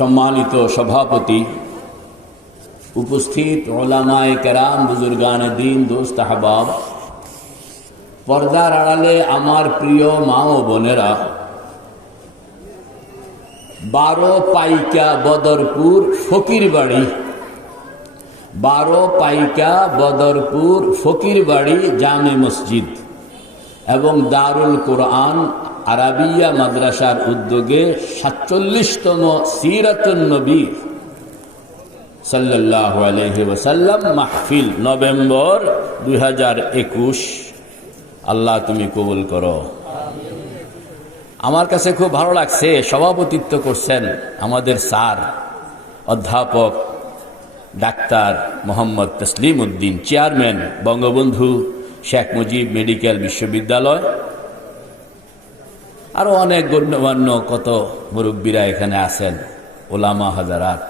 সম্মানিত সভাপতি, উপস্থিত ওলামায়ে কেরাম, বুজুর্গান দ্বীন, দোস্ত আহবাব, পর্দার আড়ালে আমার প্রিয় মা ও বোনেরা, 12 পাইকা বদরপুর ফকিরবাড়ি, 12 পাইকা বদরপুর ফকিরবাড়ি জামে মসজিদ এবং দারুল কোরআন আরাবিয়া মাদ্রাসার উদ্যোগে 47তম সিরাতুন নবী সাল্লাল্লাহু আলাইহি ওয়াসাল্লাম মাহফিল, নভেম্বর 2021। আল্লাহ তুমি কবুল করো। আমার কাছে খুব ভালো লাগছে, সভাপতিত্ব করছেন আমাদের স্যার অধ্যাপক doctor Mohammad Taslim Uddin, chairman Bangabandhu Sheikh Mujib medical বিশ্ববিদ্যালয়। আরো অনেক গণ্যমান্য কত মুরব্বীরা এখানে আছেন, ওলামা হাজারাত।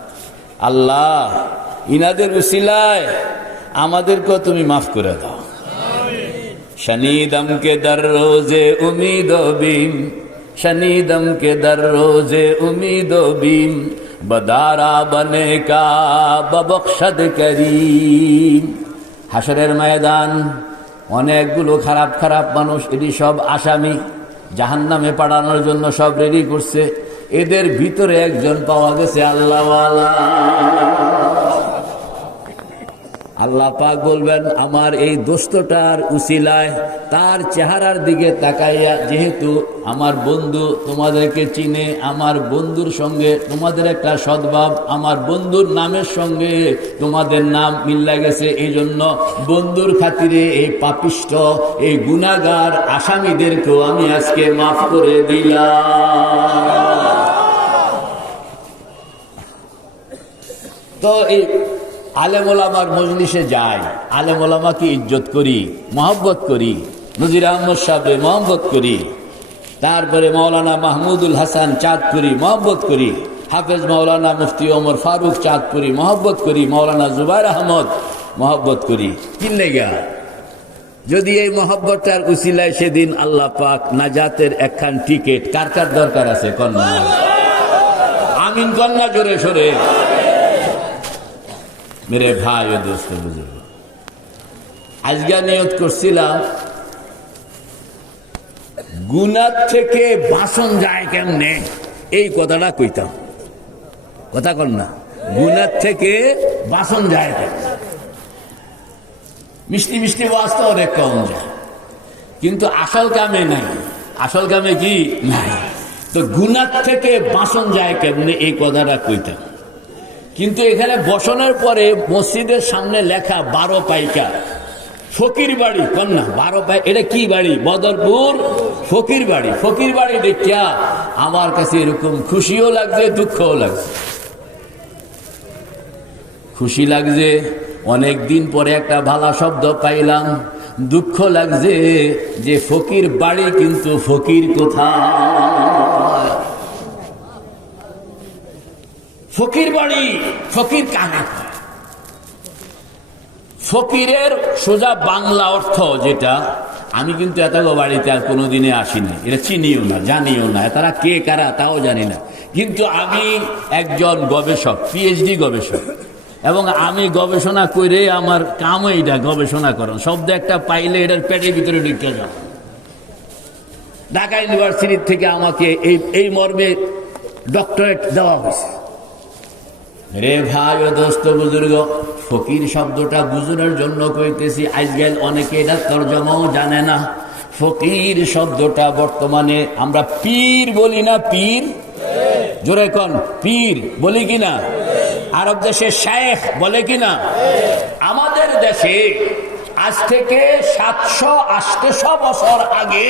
আল্লাহ ইনাদের উসিলায় আমাদেরকেও তুমি মাফ করে দাও। शनीदम के दर रोजे उम्मीद बीम, शनीदम के दर रोजे उम्मीद बीम, बदारा बने का बबख्शद करीम। হাসরের ময়দান, অনেকগুলো খারাপ খারাপ মানুষ, এটি সব আসামি, জাহান্নামে পাঠানোর জন্য সব রেডি করছে। এদের ভিতরে একজন পাওয়া গেছে আল্লাহওয়ালা। আল্লাহ পাক বলবেন, আমার এই দোস্তটার উসিলায়, তার চেহারার দিকে তাকাইয়া, যেহেতু আমার বন্ধু তোমাদেরকে চিনে, আমার বন্ধুর সঙ্গে তোমাদের একটা সদ্ভাব, আমার বন্ধুর নামের সঙ্গে তোমাদের নাম মিল্লা গেছে, এই জন্য বন্ধুর খাতিরে এই পাপিষ্ঠ, এই গুনাহগার আসামিদেরকেও আমি আজকে মাফ করে দিলাম। তো এই আলেম ওলামার মজলিসে যাই, আলেম ওলামাকে ইজ্জত করি, মহব্বত করি, নজির আহমদ সাহেব মহব্বত করি, তারপরে মৌলানা মাহমুদুল হাসান চাঁদপুরি মহব্বত করি, হাফেজ মৌলানা মুফতি ওমর ফারুক চাঁদপুরি মহব্বত করি, মৌলানা জুবাইর আহমদ মহব্বত করি। কিনলে গা যদি এই মহব্বতটার উসিলায় সেদিন আল্লাহ পাক নাজাতের একখান টিকিট, কার কার দরকার আছে কন্যা? আমিন কন্যা জোরে সরে। মেরে ভাই ও দোস্ত বুজুর্গ, আজকে নিয়ত করছিলাম গুনাহ থেকে বাঁচন যায় কেমনে, এই কথাটা কইতাম। কথা কন না, গুনাহ থেকে বাঁচন যায় কেমনে। মিষ্টি মিষ্টি বাঁচতে অনেক কম যায়, কিন্তু আসল কামে নাই। আসল কামে কি নাই? তো গুনাহ থেকে বাঁচন যায় কেমনে, এই কথাটা কইতাম। কিন্তু এখানে বসানোর পরে মসজিদের সামনে লেখা 12 পাইকা ফকির বাড়ি, কন্যা 12 পাই, এটা কি বাড়ি? বদরপুর ফকির বাড়ি। ফকির বাড়ি দেখিয়া আমার কাছে এরকম খুশিও লাগছে, দুঃখও লাগছে। খুশি লাগছে, অনেক দিন পরে একটা ভালো শব্দ পাইলাম। দুঃখ লাগছে যে ফকির বাড়ি, কিন্তু ফকির কোথায়? ফকির বাড়ি, ফকির কানা। ফকিরের সোজা বাংলা অর্থ যেটা, আমি কিন্তু এত বাড়িতে আর কোনোদিনে আসিনি, এটা চিনিও না, জানিও না, তারা কে কারা তাও জানি না। কিন্তু আমি একজন গবেষক, পিএইচডি গবেষক, এবং আমি গবেষণা করে আমার কামও এটা গবেষণা করেন। শব্দ একটা পাইলে এটার পেটের ভিতরে ঢুকে যাও। ঢাকা ইউনিভার্সিটি থেকে আমাকে এই মর্মে ডক্টরেট দেওয়া হয়েছে। রে ভাই ও দোস্ত বুজুর্গ, ফকির শব্দটা বুঝানোর জন্য কইতেছি। আজকাল অনেকে এটা তরজমাও জানে না। ফকির শব্দটা বর্তমানে আমরা পীর বলি না, পীর জোরে কন, পীর বলি কিনা? আরব দেশে শেখ বলে কিনা? আমাদের দেশে আজ থেকে 700-800 বছর আগে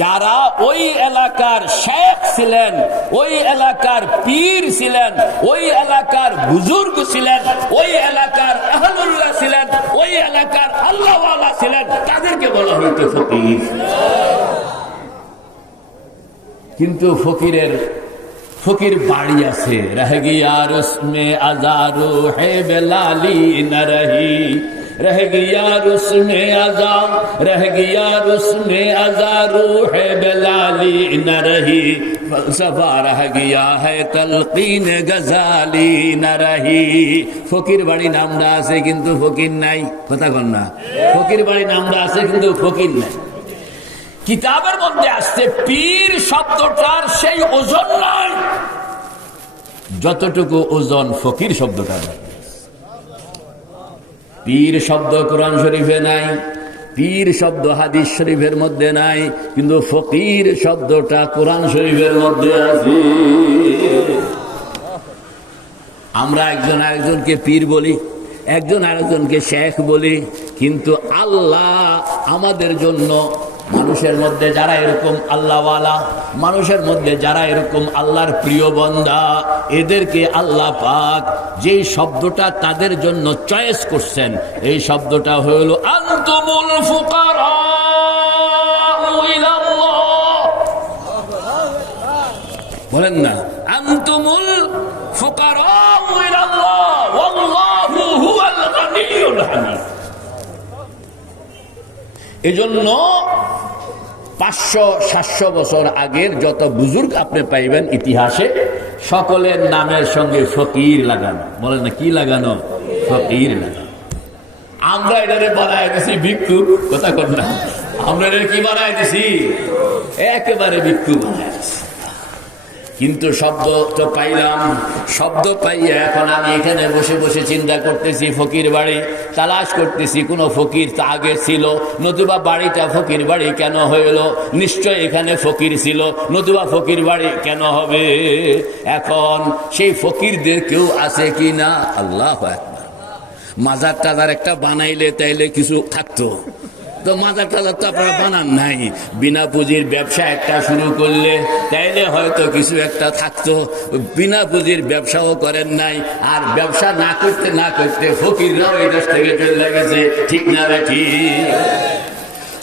যারা ওই এলাকার শেখ ছিলেন, ওই এলাকার পীর ছিলেন, ওই এলাকার বুজুর্গ ছিলেন, ওই এলাকার আহলুল্লাহ ছিলেন, ওই এলাকার আল্লাহওয়ালা ছিলেন, তাদেরকে বলা হইতো ফকির। কিন্তু ফকির বাড়ি আছে, রহ গিয়া রসমে আজারু হে বেলালি ন রহি, रह गया रुस्मे आजा, रह गया रुस्मे आजा, रूह बेलाली न रही, फलसफा रह गया है तलकीन गजाली न रही। ফকির বাড়ি নামটা আছে কিন্তু ফকির নাই, কথা কন না, ফকির বাড়ি নামটা আছে কিন্তু ফকির নাই। কিতাবের মধ্যে আসছে পীর শব্দটার সেই ওজন নাই যতটুকু ওজন ফকির শব্দটা নাই। পীর শব্দ কোরআন শরীফে নাই, পীর শব্দ হাদিস শরীফের মধ্যে নাই, কিন্তু ফকির শব্দটা কোরআন শরীফের মধ্যে আছে। আমরা একজন আরেকজনকে পীর বলি, একজন আরেকজনকে শেখ বলি, কিন্তু আল্লাহ আমাদের জন্য, মানুষের মধ্যে যারা এরকম আল্লাহওয়ালা, মানুষের মধ্যে যারা এরকম আল্লাহর প্রিয় বান্দা, এদেরকে আল্লাহ পাক যেই শব্দটা তাদের জন্য চয়েস করছেন, এই শব্দটা হলো আনতুমুল ফুকারা ইলাল্লাহ। বলেন না, আনতুমুল ফুকারা ইলাল্লাহ ওয়াল্লাহু হুয়াল গানিয়ুল হামিদ। এজন্য 500-700 বছর আগের যত বুজুর্গ আপনি পাইবেন ইতিহাসে, সকলের নামের সঙ্গে ফকির লাগানো। বলেন না, কি লাগানো? ফকির লাগানো। আমরা এটারে বানায় দিছি ভিক্ষুক, কথা কর না, আমরা এটারে কি বানায় দিছি? একেবারে ভিক্ষুক বানায় দিছি। কিন্তু শব্দ তো পাইলাম, শব্দ পাইয়া এখন আমি এখানে বসে বসে চিন্তা করতেছি, ফকির বাড়ি তালাশ করতেছি, কোন ফকির তা আগে ছিল, নতুবা বাড়িটা ফকির বাড়ি কেন হইল? নিশ্চয় এখানে ফকির ছিল, নতুবা ফকির বাড়ি কেন হবে? এখন সেই ফকিরদের কেউ আছে কি না? আল্লাহু আকবার। মাজার টাজার একটা বানাইলে তাইলে কিছু থাকতো, তো মাজার টাজার তো আপনারা বানান নাই। বিনা পুঁজির ব্যবসা একটা শুরু করলে তাইলে হয়তো কিছু একটা থাকতো, বিনা পুঁজির ব্যবসাও করেন নাই, আর ব্যবসা না করতে না করতে ফকিররাও এই দেশ থেকে চলে গেছে, ঠিক না রে? ঠিক।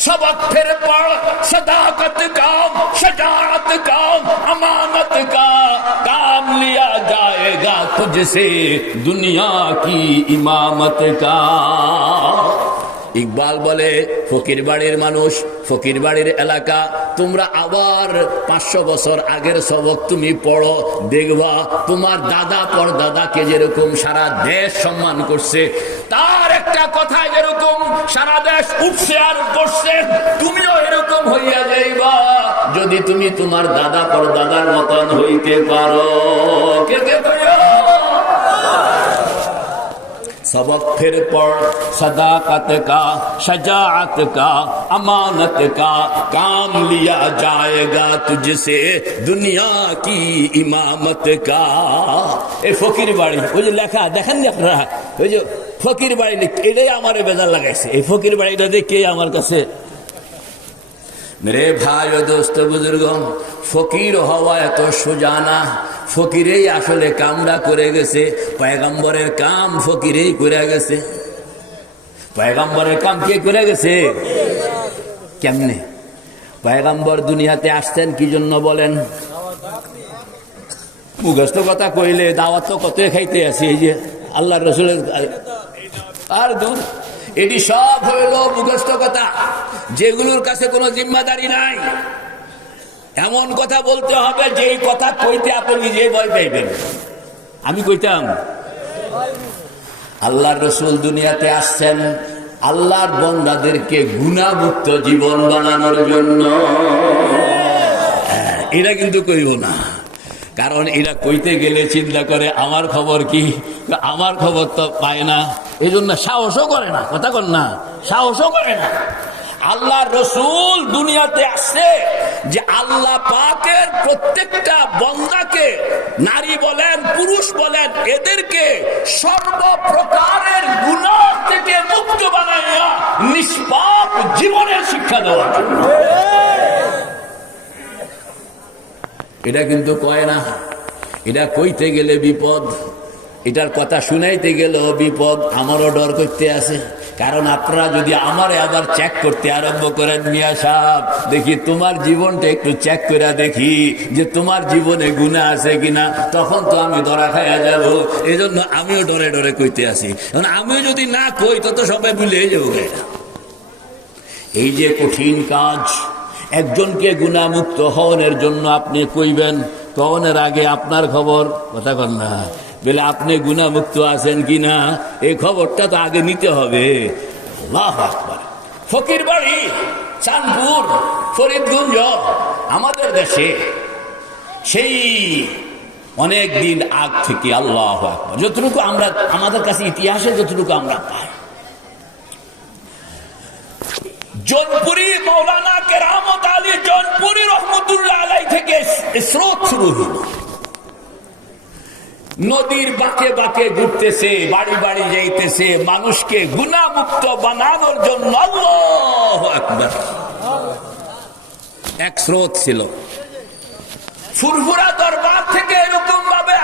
सबक फिर पढ़, सदाकत काम, शजाअत काम, अमानत का काम लिया जाएगा तुझसे, दुनिया की इमामत का। ইকবাল বলে, ফকির বাড়ির মানুষ, ফকির বাড়ির এলাকা, তোমরা আবার 500 বছর আগের সবক তুমি পড়ো, দেখবা তোমার দাদা পর দাদাকে যেরকম সারা দেশ সম্মান করছে, তার একটা কথা যেরকম সারা দেশ উঠছে আর বসছে, তুমিও এরকম হইয়া যাইবা যদি তুমি তোমার দাদা পর দাদার মতন হইতে পারো। কে কে सबक फिर पढ़, सदाकत का, शजाअत का, अमानत का काम लिया जाएगा तुझसे, दुनिया की इमामत का। ए फकीर बाड़ी ওই যে লেখা দেখেন নি আপনারা, ওই যে ফকির বাড়ি, এটাই আমার বেজার লাগাইছে। এই ফকির বাড়িটা দেখে আমার কাছে, মেরে ভাই ও দোস্ত বুজুর্গ, ফকির হওয়া এত সোজা না। ফকিরেই আসলে কামরা করে গেছে, পয়গম্বরের কাম ফকিরেই করে গেছে। পয়গম্বরের কাম কে করে গেছে? কেমনে? পয়গম্বর দুনিয়াতে আসছেন কি জন্য বলেন? মুখস্থ কথা কইলে দাওয়াত তো কত খাইতে আছি, এই যে আল্লাহ রসুলের, আর দূর, এটি সব হইল মুখস্থ কথা, যেগুলোর কাছে কোনো জিম্মাদারি নাই। এমন কথা বলতে হবে যেই কথা কইতে আপনি নিজেই ভয় পাইবেন। আমি কইতাম, আল্লাহর রসুল দুনিয়াতে আসছেন আল্লাহর বান্দাদেরকে গুনাহমুক্ত জীবন বানানোর জন্য। এরা কিন্তু কইব না, কারণ এরা কইতে গেলে চিন্তা করে আমার খবর কি, আমার খবর তো পায় না, এই জন্য সাহসও করে না, কথা কন না, সাহসও করে না। আল্লাহ রসুল দুনিয়াতে আসছে যে আল্লাহ পাকের প্রত্যেকটা বান্দাকে, নারী বলেন পুরুষ বলেন, এদেরকে সর্বপ্রকারের গুনাহ থেকে মুক্ত বানাইয়া নিষ্পাপ জীবনের শিক্ষা দেওয়ার জন্য। এটা কিন্তু কয় না, এটা কইতে গেলে বিপদ, এটার কথা শুনাইতে গেলেও বিপদ। আমারও ডর করতে আছে, কারণ আপনারা যদি আমারে আবার চেক করতে আরম্ভ করেন, মিয়া সাহেব দেখি তোমার জীবনটা একটু চেক করে দেখি যে তোমার জীবনে গুনাহ আছে কিনা, তখন তো আমি ধরা খাইয়া যাব। এই জন্য আমিও ডরে ডরে কইতে আছি, কারণ আমিও যদি না কই তত সবাই ভুলে যাবো। এই যে কঠিন কাজ, একজনকে গুনাহমুক্ত হওয়ার জন্য আপনি কইবেন, কওনের আগে আপনার খবর কথা কন না, বলে আপনি গুনাহমুক্ত আছেন কিনা এই খবরটা তো আগে নিতে হবে। আল্লাহু আকবার। ফকির বাড়ি চাঁদপুর ফরিদগঞ্জ আমাদের দেশে সেই অনেক দিন আগ থেকে আল্লাহু আকবার যতটুকু আমরা আমাদের কাছে ইতিহাসে যতটুকু আমরা পাই, জৌনপুরি মৌলানা কেরামত আলী জৌনপুরি রহমতুল্লাহ আলাইহি থেকে স্রোত শুরু হলো। নদীর বাঁকে বাঁকে ঘুরতেছে, বাড়ি বাড়ি যাইতেছে, মানুষকে গুনাহমুক্ত বানানোর জন্য। আল্লাহু আকবার। এক স্রোত ছিল। ফুরফুরা দরবার থেকে এরকম ভাবে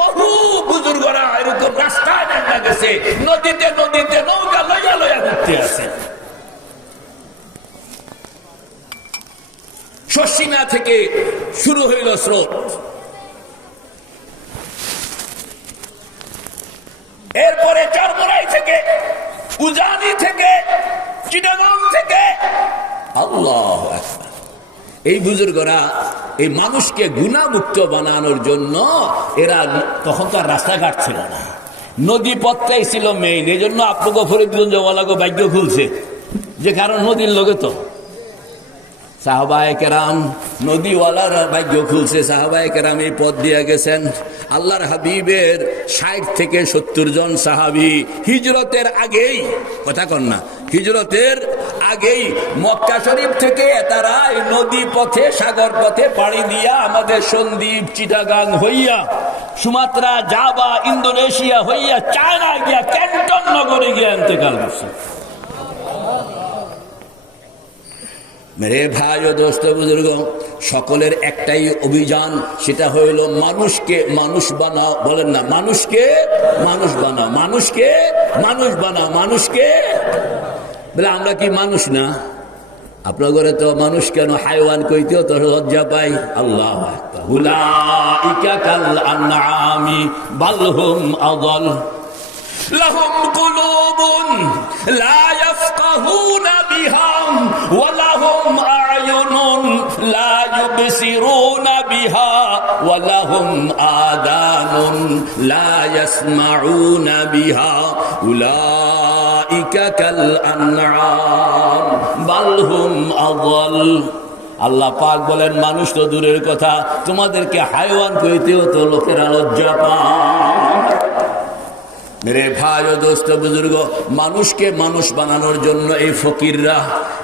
বহু বুজুর্গরা এরকম রাস্তায় নেমে গেছে, নদীতে নদীতে নৌকা লইয়া লইয়া ঘুরতে আছে। শশিনা থেকে শুরু হইল স্রোত, এরপরে চরমরাই থেকে, উজানি থেকে, চিটাগাং থেকে। আল্লাহু আকবার। এই বুজুর্গরা এই মানুষকে গুনাহমুক্ত বানানোর জন্য এরা তখন তো আর রাস্তাঘাট ছিল না, নদী পথটাই ছিল মেইন। এই জন্য আপনাকে ফরিদগঞ্জ ওয়ালাগো ভাগ্য খুলছে, যে কারণ নদীর লগে তো সাহাবায়ে কেরাম, নদীওয়ালারা ভাগ্য খুলছে। সাহাবায়ে কেরাম এই পথ দিয়ে গেছেন। আল্লাহর হাবিবের 60 থেকে 70 জন সাহাবী হিজরতের আগেই, কথা কন না, হিজরতের আগেই মক্কা শরীফ থেকে তারা এই নদী পথে সাগর পথে পাড়ি দিয়া আমাদের সন্দ্বীপ চিটাগাং হইয়া সুমাত্রা জাভা ইন্দোনেশিয়া হইয়া চায়না গিয়া ক্যান্টন নগরে গিয়া ইন্তেকাল করছে। মেরে ভাই ও দোস্ত বুজুর্গ, সকলের একটাই অভিযান, সেটা হইল মানুষকে মানুষ বানাও। বলেন না, মানুষকে মানুষ বানাও, মানুষকে মানুষ বানাও, মানুষকে। বলে আমরা কি মানুষ না? আপনার ঘরে তো মানুষ কেন, হাইওয়ান কইতেও তো লজ্জা পাই। আল্লাহু আকবার। উলাইকা কাল আনআমি বাল হুম আযাল লাহুম কুলুবুন লা ইয়াফকাহুনা বিহা ওয়া লাহুম আ'য়ুনুন লা ইউবসিরুনা বিহা ওয়া লাহুম আযানুন লা ইয়াসমাউনা বিহা উলাইকা কাল আনআম বাল হুম আযাল। আল্লাহ পাক বলেন, মানুষ তো দূরের কথা, তোমাদেরকে হাইওয়ান কইতেও তো লোকেরা লজ্জা পায়। মেরে ভাই ও দোস্ত বুজুর্গ, মানুষকে মানুষ বানানোর জন্য এই ফকিররা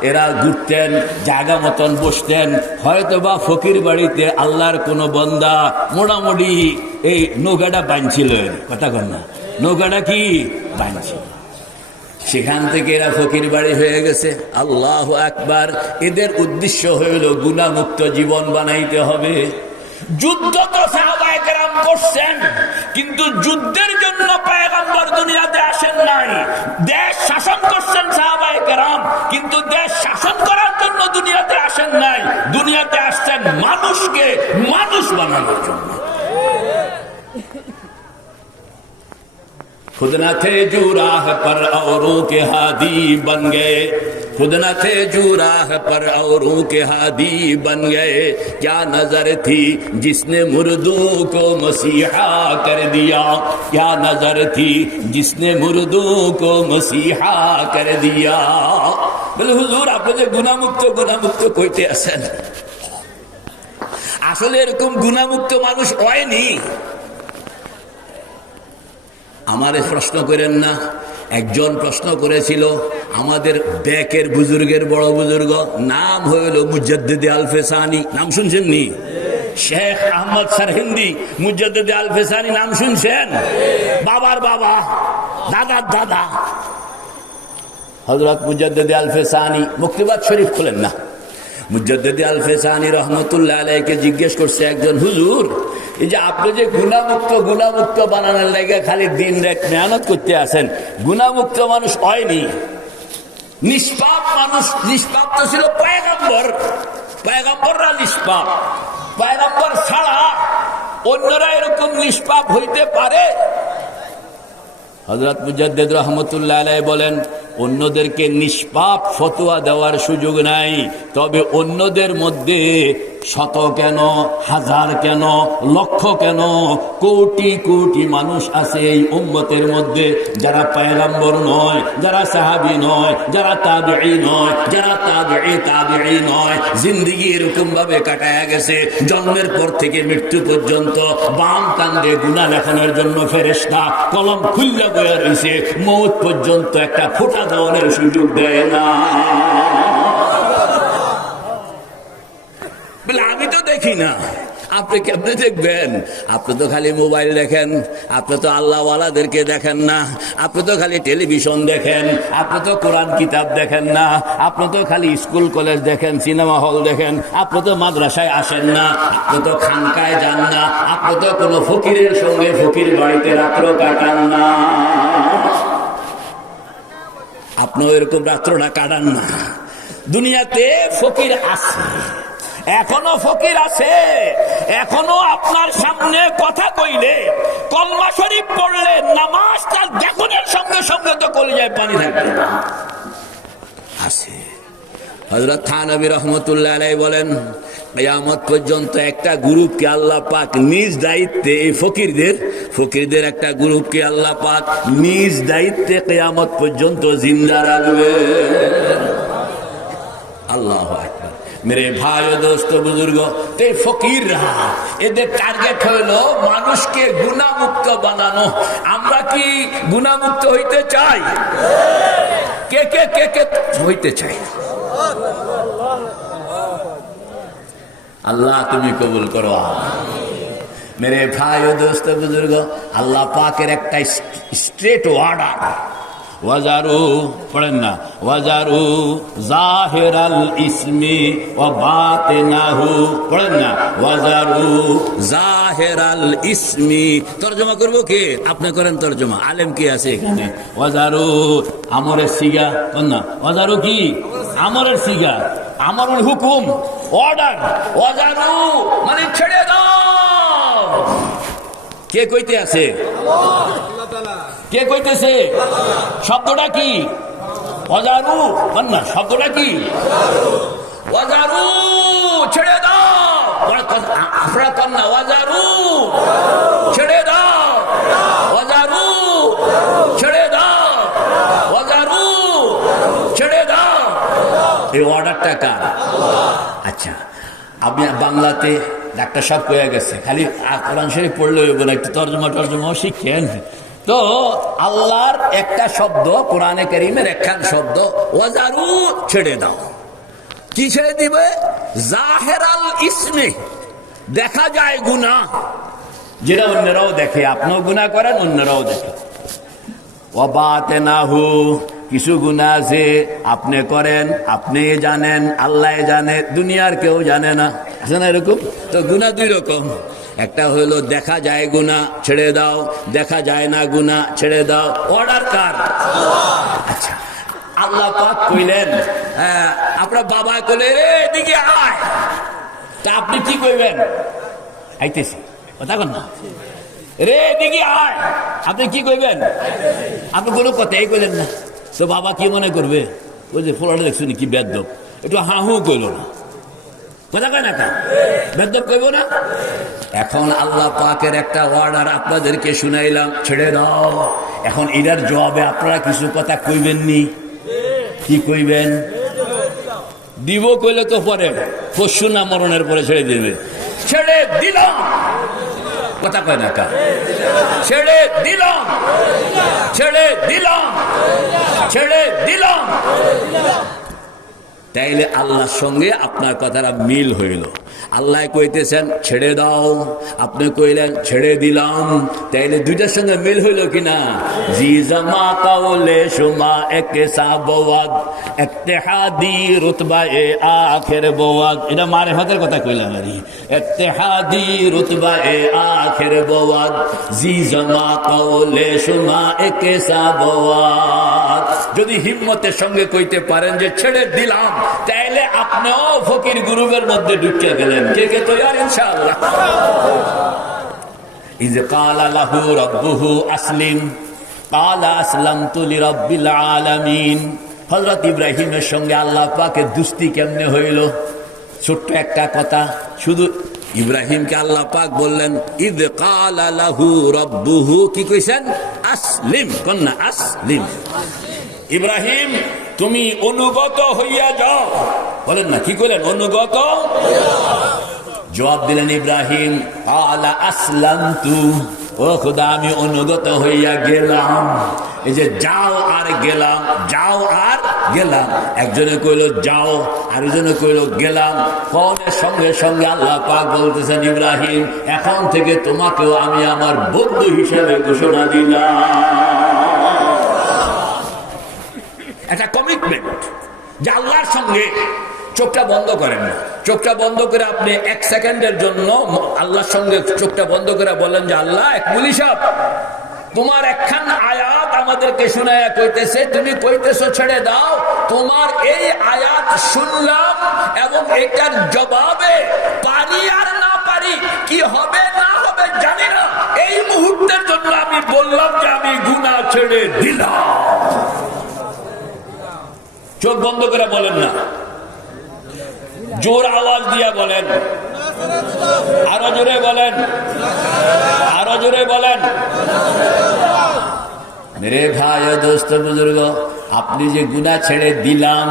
এরা ঘুরতেন, জায়গা মতন বসতেন। হয়তো বা ফকির বাড়িতে আল্লাহর কোনো বান্দা মোটামুটি এই নৌকাটা বানছিল, কথা কন না, নৌকাটা কি বানছিল, সেখান থেকে এরা ফকির বাড়ি হয়ে গেছে। আল্লাহু আকবার। এদের উদ্দেশ্য হইল গুনাহমুক্ত জীবন বানাইতে হবে। যুদ্ধ তো সাহাবায়ে কেরাম করছেন, কিন্তু যুদ্ধের জন্য পয়গম্বর দুনিয়াতে আসেন নাই। দেশ শাসন করছেন সাহাবায়ে কেরাম, কিন্তু দেশ শাসন করার জন্য দুনিয়াতে আসেন নাই। দুনিয়াতে আসছেন মানুষকে মানুষ বানানোর জন্য। खुद न थे जो राह पर औरों के हादी बन गए, खुद न थे जो राह पर औरों के हादी बन गए। क्या नजर थी जिसने मुर्दों को मसीहा कर दिया, क्या नजर थी जिसने मुर्दों को मसीहा कर दिया। বলে হুজুর আপনি যে গুনাহমুক্ত কইতে আছেন, আসলে এরকম গুনাহমুক্ত মানুষ হয়নি। আমারে প্রশ্ন করেন না, একজন প্রশ্ন করেছিল আমাদের ব্যাকের বুজুর্গের বড় বুজুর্গ, নাম হইল মুজাদ্দিদ আল-ফেসানি, নাম শুনছেন নি? শেখ আহমদ সরহিন্দি মুজাদ্দিদ আল-ফেসানি নাম শুনছেন? বাবার বাবা, দাদার দাদা হযরত মুজাদ্দিদ আল-ফেসানি। মুক্তিবাদ শরীফ খুলেন না। মুজাদ্দিদ আল-ফেসানি রহমতুল্লাহ আলাইহিকে জিজ্ঞেস করছে একজন, হুজুর এই যে আপনি যে গুণামুক্ত বানানোর লাগে খালি দিন রাত মেহনত করতে আসেন, গুণামুক্ত মানুষ হয়নি। নিষ্পাপ মানুষ, নিষ্পাপ তো ছিল পয়গম্বর, পয়গম্বররা নিষ্পাপ। পয়গম্বর ছাড়া অন্যরা এরকম নিষ্পাপ হইতে পারে? হযরত মুজাদ্দিদ রহমতুল্লাহ আলাইহি বলেন, অন্যদেরকে নিষ্পাপ ফতোয়া দেওয়ার সুযোগ নাই, তবে অন্যদের মধ্যে শত কেন, হাজার কেন, লক্ষ কেন, কোটি কোটি মানুষ আছে এই উম্মতের মধ্যে যারা পয়গম্বর নয়, যারা সাহাবী নয়, যারা তাবেঈ নয়, যারা তাবেঈ নয়, জিন্দেগি এরকম ভাবে কাটায়া গেছে, জন্মের পর থেকে মৃত্যু পর্যন্ত বাম কান্দে গুনাহ লেখনের জন্য ফেরেশতা কলম খুললা বয়া রয়েছে, মওত পর্যন্ত একটা ফোঁটা দেওয়ার সুযোগ দেয় না। বলে আমি তো দেখি না, আপনি কেমনে দেখবেন? আপনি তো খালি মোবাইল দেখেন, আপনি তো আল্লাহওয়ালাদেরকে দেখেন না, আপনি তো খালি টেলিভিশন দেখেন, আপনি তো কোরআন কিতাব দেখেন না, আপনি তো খালি স্কুল কলেজ দেখেন, সিনেমা হল দেখেন, আপনি তো মাদ্রাসায় আসেন না, আপনি তো খানকায় যান না, আপনি তো কোনো ফকিরের সঙ্গে ফকির বাড়িতে রাত্র কাটান না, আপনিও এরকম রাত্রটা কাটান না। দুনিয়াতে ফকির আছে, এখনো ফকির আছে, এখনো আপনার সামনে কথা কইলে, কলমা শরীফ পড়লে, নামাজটা দেখনের সঙ্গে সঙ্গে তো কলিজায় পানি থাকবে আছে। হযরত থানবী রহমতুল্লাহ আলাইহি বলেন, কিয়ামত পর্যন্ত একটা গ্রুপকে আল্লাহ পাক নিজ দায়িত্বে, এই ফকিরদের একটা গ্রুপকে আল্লাহ পাক নিজ দায়িত্বে কিয়ামত পর্যন্ত জিন্দা রাখবে। আল্লাহু আকবার। মেরে ভাই ও দোস্ত বুজুর্গ, এই ফকিররা, এদের টার্গেট হলো মানুষকে গুনাহমুক্ত বানানো। আমরা কি গুনাহমুক্ত হইতে চাই? কে কে কে কে হইতে চাই? আল্লাহ তুমি কবুল করো। মেরে ভাই ও দোস্ত বুজুর্গ, আল্লাহ পাকের একটা স্ট্রেট অর্ডার, ওয়াজারু, পড়েন না, ওয়াজারু জাহিরাল ইসমি ওয়া বাতিনাহু, পড়েন না, ওয়াজারু জাহিরাল ইসমি। তরজমা করব কে? আপনি করেন তরজমা, আলেম কি আছে এখানে? ওয়াজারু আমরের সিগা, কোন না, ওয়াজারু কি আমরের সিগা, আমরুল হুকুম, অর্ডার। ওয়াজারু মানে ছেড়ে দাও। কে কইতে আছে? কে কইতেছে? শব্দটা কি? ওয়াজারু, না শব্দটা কি? ওয়াজারু ছেড়ে দাও। আপনারা কন না, ওয়াজারু ছেড়ে দাও, ওয়াজারু ছেড়ে দাও, ওয়াজারু ছেড়ে দাও। এই অর্ডারটা কার? আচ্ছা, আপনি বাংলাতে ডাক্তার সাহেব কয়ে গেছে, খালি কোরআন শরীফ পড়লে হইব না, একটু তর্জমাও শিখেন। তো আল্লাহর একটা শব্দ, কোরআনে কারীমের একখান শব্দ, ওয়াজারু ছেড়ে দাও। কি ছেড়ে দিবে? জাহেরাল ইসমে, দেখা যায় গুনাহ, যেটা অন্যরাও দেখে, আপনিও গুনাহ করেন, অন্যরাও দেখে। ওয়া বাতিনাহু, কিছু গুনাহ আছে আপনি করেন, আপনি জানেন, আল্লাহ জানে, দুনিয়ার কেউ জানে না, আছে না এরকম? তো গুনাহ দুই রকম, একটা হলো দেখা যায় গুনাহ, ছেড়ে দাও, দেখা যায় না গুনাহ, ছেড়ে দাও। অর্ডার কার? আচ্ছা, আল্লাহ পাক কইলেন, আপনার বাবা কইলে রে এদিকে আয়, তা আপনি কি কইবেন? আইতেছি, কথা কন না, রে এদিকে আয়, আপনি কি কইবেন? আপনি কোনো কথাই কইলেন না, তো বাবা কি মনে করবে? ওই যে ফোলাটা দেখছো কি বেদ্যপ, একটু হাহু কইল না, কথা কয় না, তা বেদ্যপ কইব না। এখন আল্লাহ পাকের একটা অর্ডার আপনাদেরকে শুনাইলাম, ছেড়ে দাও। এখন এটার জবাবে আপনারা কিছু কথা কইবেননি, কি কইবেন? দিব কইলে তো পরে পশু না মরণের পরে ছেড়ে দিবে। ছেড়ে দিলাম, কথা কয় না, কা ছেড়ে দিলাম, ছেড়ে দিলাম, ছেড়ে দিলাম। তাইলে আল্লাহর সঙ্গে আপনার কথাটা মিল হইল। আল্লাহ কইতেছেন ছেড়ে দাও, আপনি কইলেন ছেড়ে দিলাম, তাইলে দুইটার সঙ্গে মিল হইল কিনা? জি জামা কাউলে সুমা একে সাবওয়াদ ইত্তেহাদি রুতবা এ আখের বওয়াদ। এটা মারিফাতের কথা কইলাম আরে, ইত্তেহাদি রুতবা এ আখের বওয়াদ, জি জামা কাউলে সুমা একে সাবওয়াদ। যদি হিম্মতের সঙ্গে কইতে পারেন যে ছেড়ে দিলাম, তাইলে আপনিও ফকির গ্রুপের মধ্যে ঢুকে গেলেন। কে কে তৈরি ইনশাআল্লাহ? ইজ ক্বালা লাহু রাব্বুহু আসলিম ক্বালা আসলামতু লিরাব্বিল আলামিন। হযরত ইব্রাহিমের সঙ্গে আল্লাহ পাকের দুস্তি কেমনে হইল? ছোট্ট একটা কথা, শুধু ইব্রাহিমকে আল্লাহ পাক বললেন ইদ ক্বালা লাহু রাব্বুহু, কি কইছেন? আসলিম, কন্যা আসলিম। ইব্রাহিম তুমি অনুগত হইয়া যাও, বলেন না, কি করলেন? অনুগত। জবাব দিলেন ইব্রাহিম ক্বালা আসলামতু, ও খোদা আমি অনুগত হইয়া গেলাম। এই যে যাও আর গেলাম, যাও আর গেলাম, একজনে কইল যাও, আরেকজনে কইল গেলাম। কোনের সঙ্গে সঙ্গে আল্লাহ পাক বলতেছেন ইব্রাহিম এখন থেকে তোমাকেও আমি আমার বন্ধু হিসেবে ঘোষণা দিলাম। একটা কমিটমেন্ট যে আল্লাহর সঙ্গে চোখটা বন্ধ করেন না। চোখটা বন্ধ করে আপনি এক সেকেন্ডের জন্য আল্লাহর সঙ্গে চোখটা বন্ধ করে বলেন যে আল্লাহ, এক মুলি সাহেব তোমার একখান আয়াত আমাদেরকে শুনায়া কইতেছে, তুমি কইতেছো ছেড়ে দাও, তোমার এই আয়াত শুনলাম এবং এটার জবাবে পারি আর না পারি, কি হবে না হবে জানি না, এই মুহূর্তের জন্য আমি বললাম যে আমি গুনাহ ছেড়ে দিলাম। চোখ বন্ধ করে বলেন না, জোর আওয়াজ দিয়া বলেন, আরো জোরে বলেন, আরো জোরে বলেন। মেরে ভাই ও দোস্ত বুজুর্গ, আপনি যে গুনাহ ছেড়ে দিলাম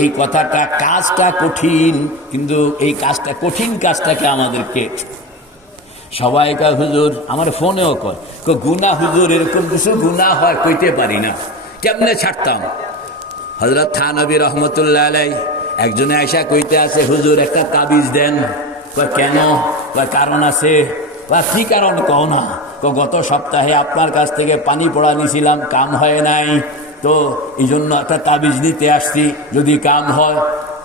এই কথাটা, কাজটা কঠিন, কিন্তু এই কাজটা কঠিন কাজটাকে আমাদেরকে সবাই কয় হুজুর, আমার ফোনেও কয় গুনাহ হুজুর এরকম কিছু গুনাহ হয় কইতে পারি না, কেমনে ছাড়তাম? হযরত থানবী রহমতুল্লাহ আলাইহি একজনে আয়সা কইতে আছে হুজুর একটা তাবিজ দেন। কয় কেন? কয় কারণ আছে। কি কারণ কও না? গত সপ্তাহে আপনার কাছ থেকে পানি পড়া নিয়েছিলাম, কাম হয় নাই, তো এই জন্য একটা তাবিজ নিতে আসছি, যদি কাম হয়।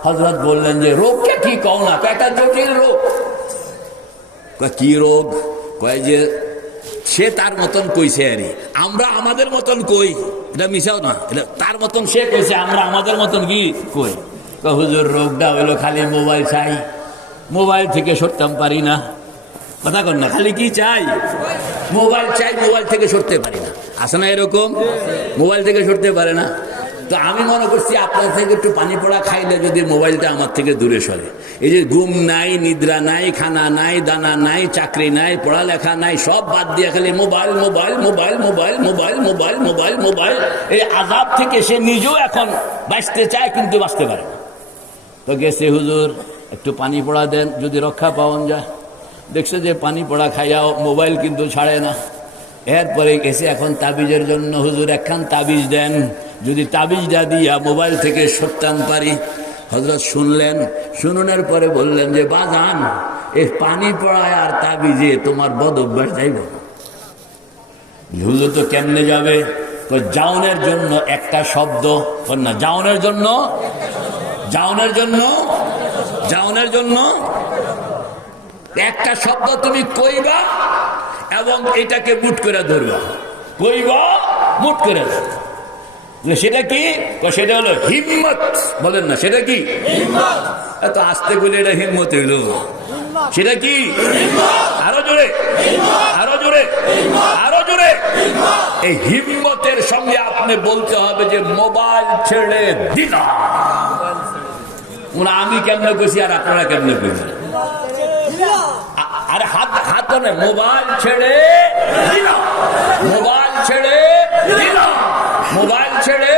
হযরত বললেন যে রোগটা কি কও না? একটা জটিল রোগ। কয় কি রোগ? কয় যে সে তার মতন কইছে আরে, আমরা আমাদের মতন কই, এটা মিশাও না, এটা তার মতন সে কইছে, আমরা আমাদের মতন কি কই। হুজুর রোগটা হইলো খালি মোবাইল চাই, মোবাইল থেকে সরতাম পারি না। কথা কর না, খালি কি চাই? মোবাইল চাই, মোবাইল থেকে সরতে পারি না। আছে না এরকম? মোবাইল থেকে সরতে পারে না। তো আমি মনে করছি আপনার থেকে একটু পানি পড়া খাইলে যদি মোবাইলটা আমার থেকে দূরে সরে। এই যে ঘুম নাই, নিদ্রা নাই, খানা নাই, দানা নাই, চাকরি নাই, পড়ালেখা নাই, সব বাদ দিয়ে খালি mobile mobile mobile mobile mobile mobile mobile mobile, এই আযাব থেকে সে নিজেও এখন বাঁচতে চায় কিন্তু বাঁচতে পারে না। তো গেছে হুজুর একটু পানি পড়া দেন, যদি রক্ষা পাওয়া যায়। দেখছে যে পানি পড়া খাইয়াও মোবাইল কিন্তু ছাড়ে না। এরপরে গেছে এখন তাবিজের জন্য, হুজুর একখান তাবিজ দেন, যদি তাবিজটা দিয়া মোবাইল থেকে সরতাম পারি। হযরত শুনলেন, শুনানোর পরে বললেন যে বাজান, এই পানি পড়ায় আর তাবিজে তোমার বদ অভ্যাস যাইব। হুজুর তো কেমনে যাবে? তো জাউনের জন্য একটা শব্দ, না জাউনের জন্য, জাউনের জন্য, জাউনের জন্য একটা শব্দ তুমি কইবা এবং এটাকে মুট করে ধরবা, কইবা মুট করে। সেটা কি? সেটা হলো হিম্মত। বলেন না, সেটা কি? এত আস্তে বলে এটা হিম্মত হইল। সেটা কি? আরো জোরে, আরো জোরে, আরো জোরে। এই হিম্মতের সঙ্গে আপনি বলতে হবে যে মোবাইল ছেড়ে দিলাম। আমি কেমনে কইছি আর আপনারা কেমনে কইছেন? আরে হাত হাত না, মোবাইল ছেড়ে দিলাম, মোবাইল ছেড়ে দিলাম, মোবাইল ছেড়ে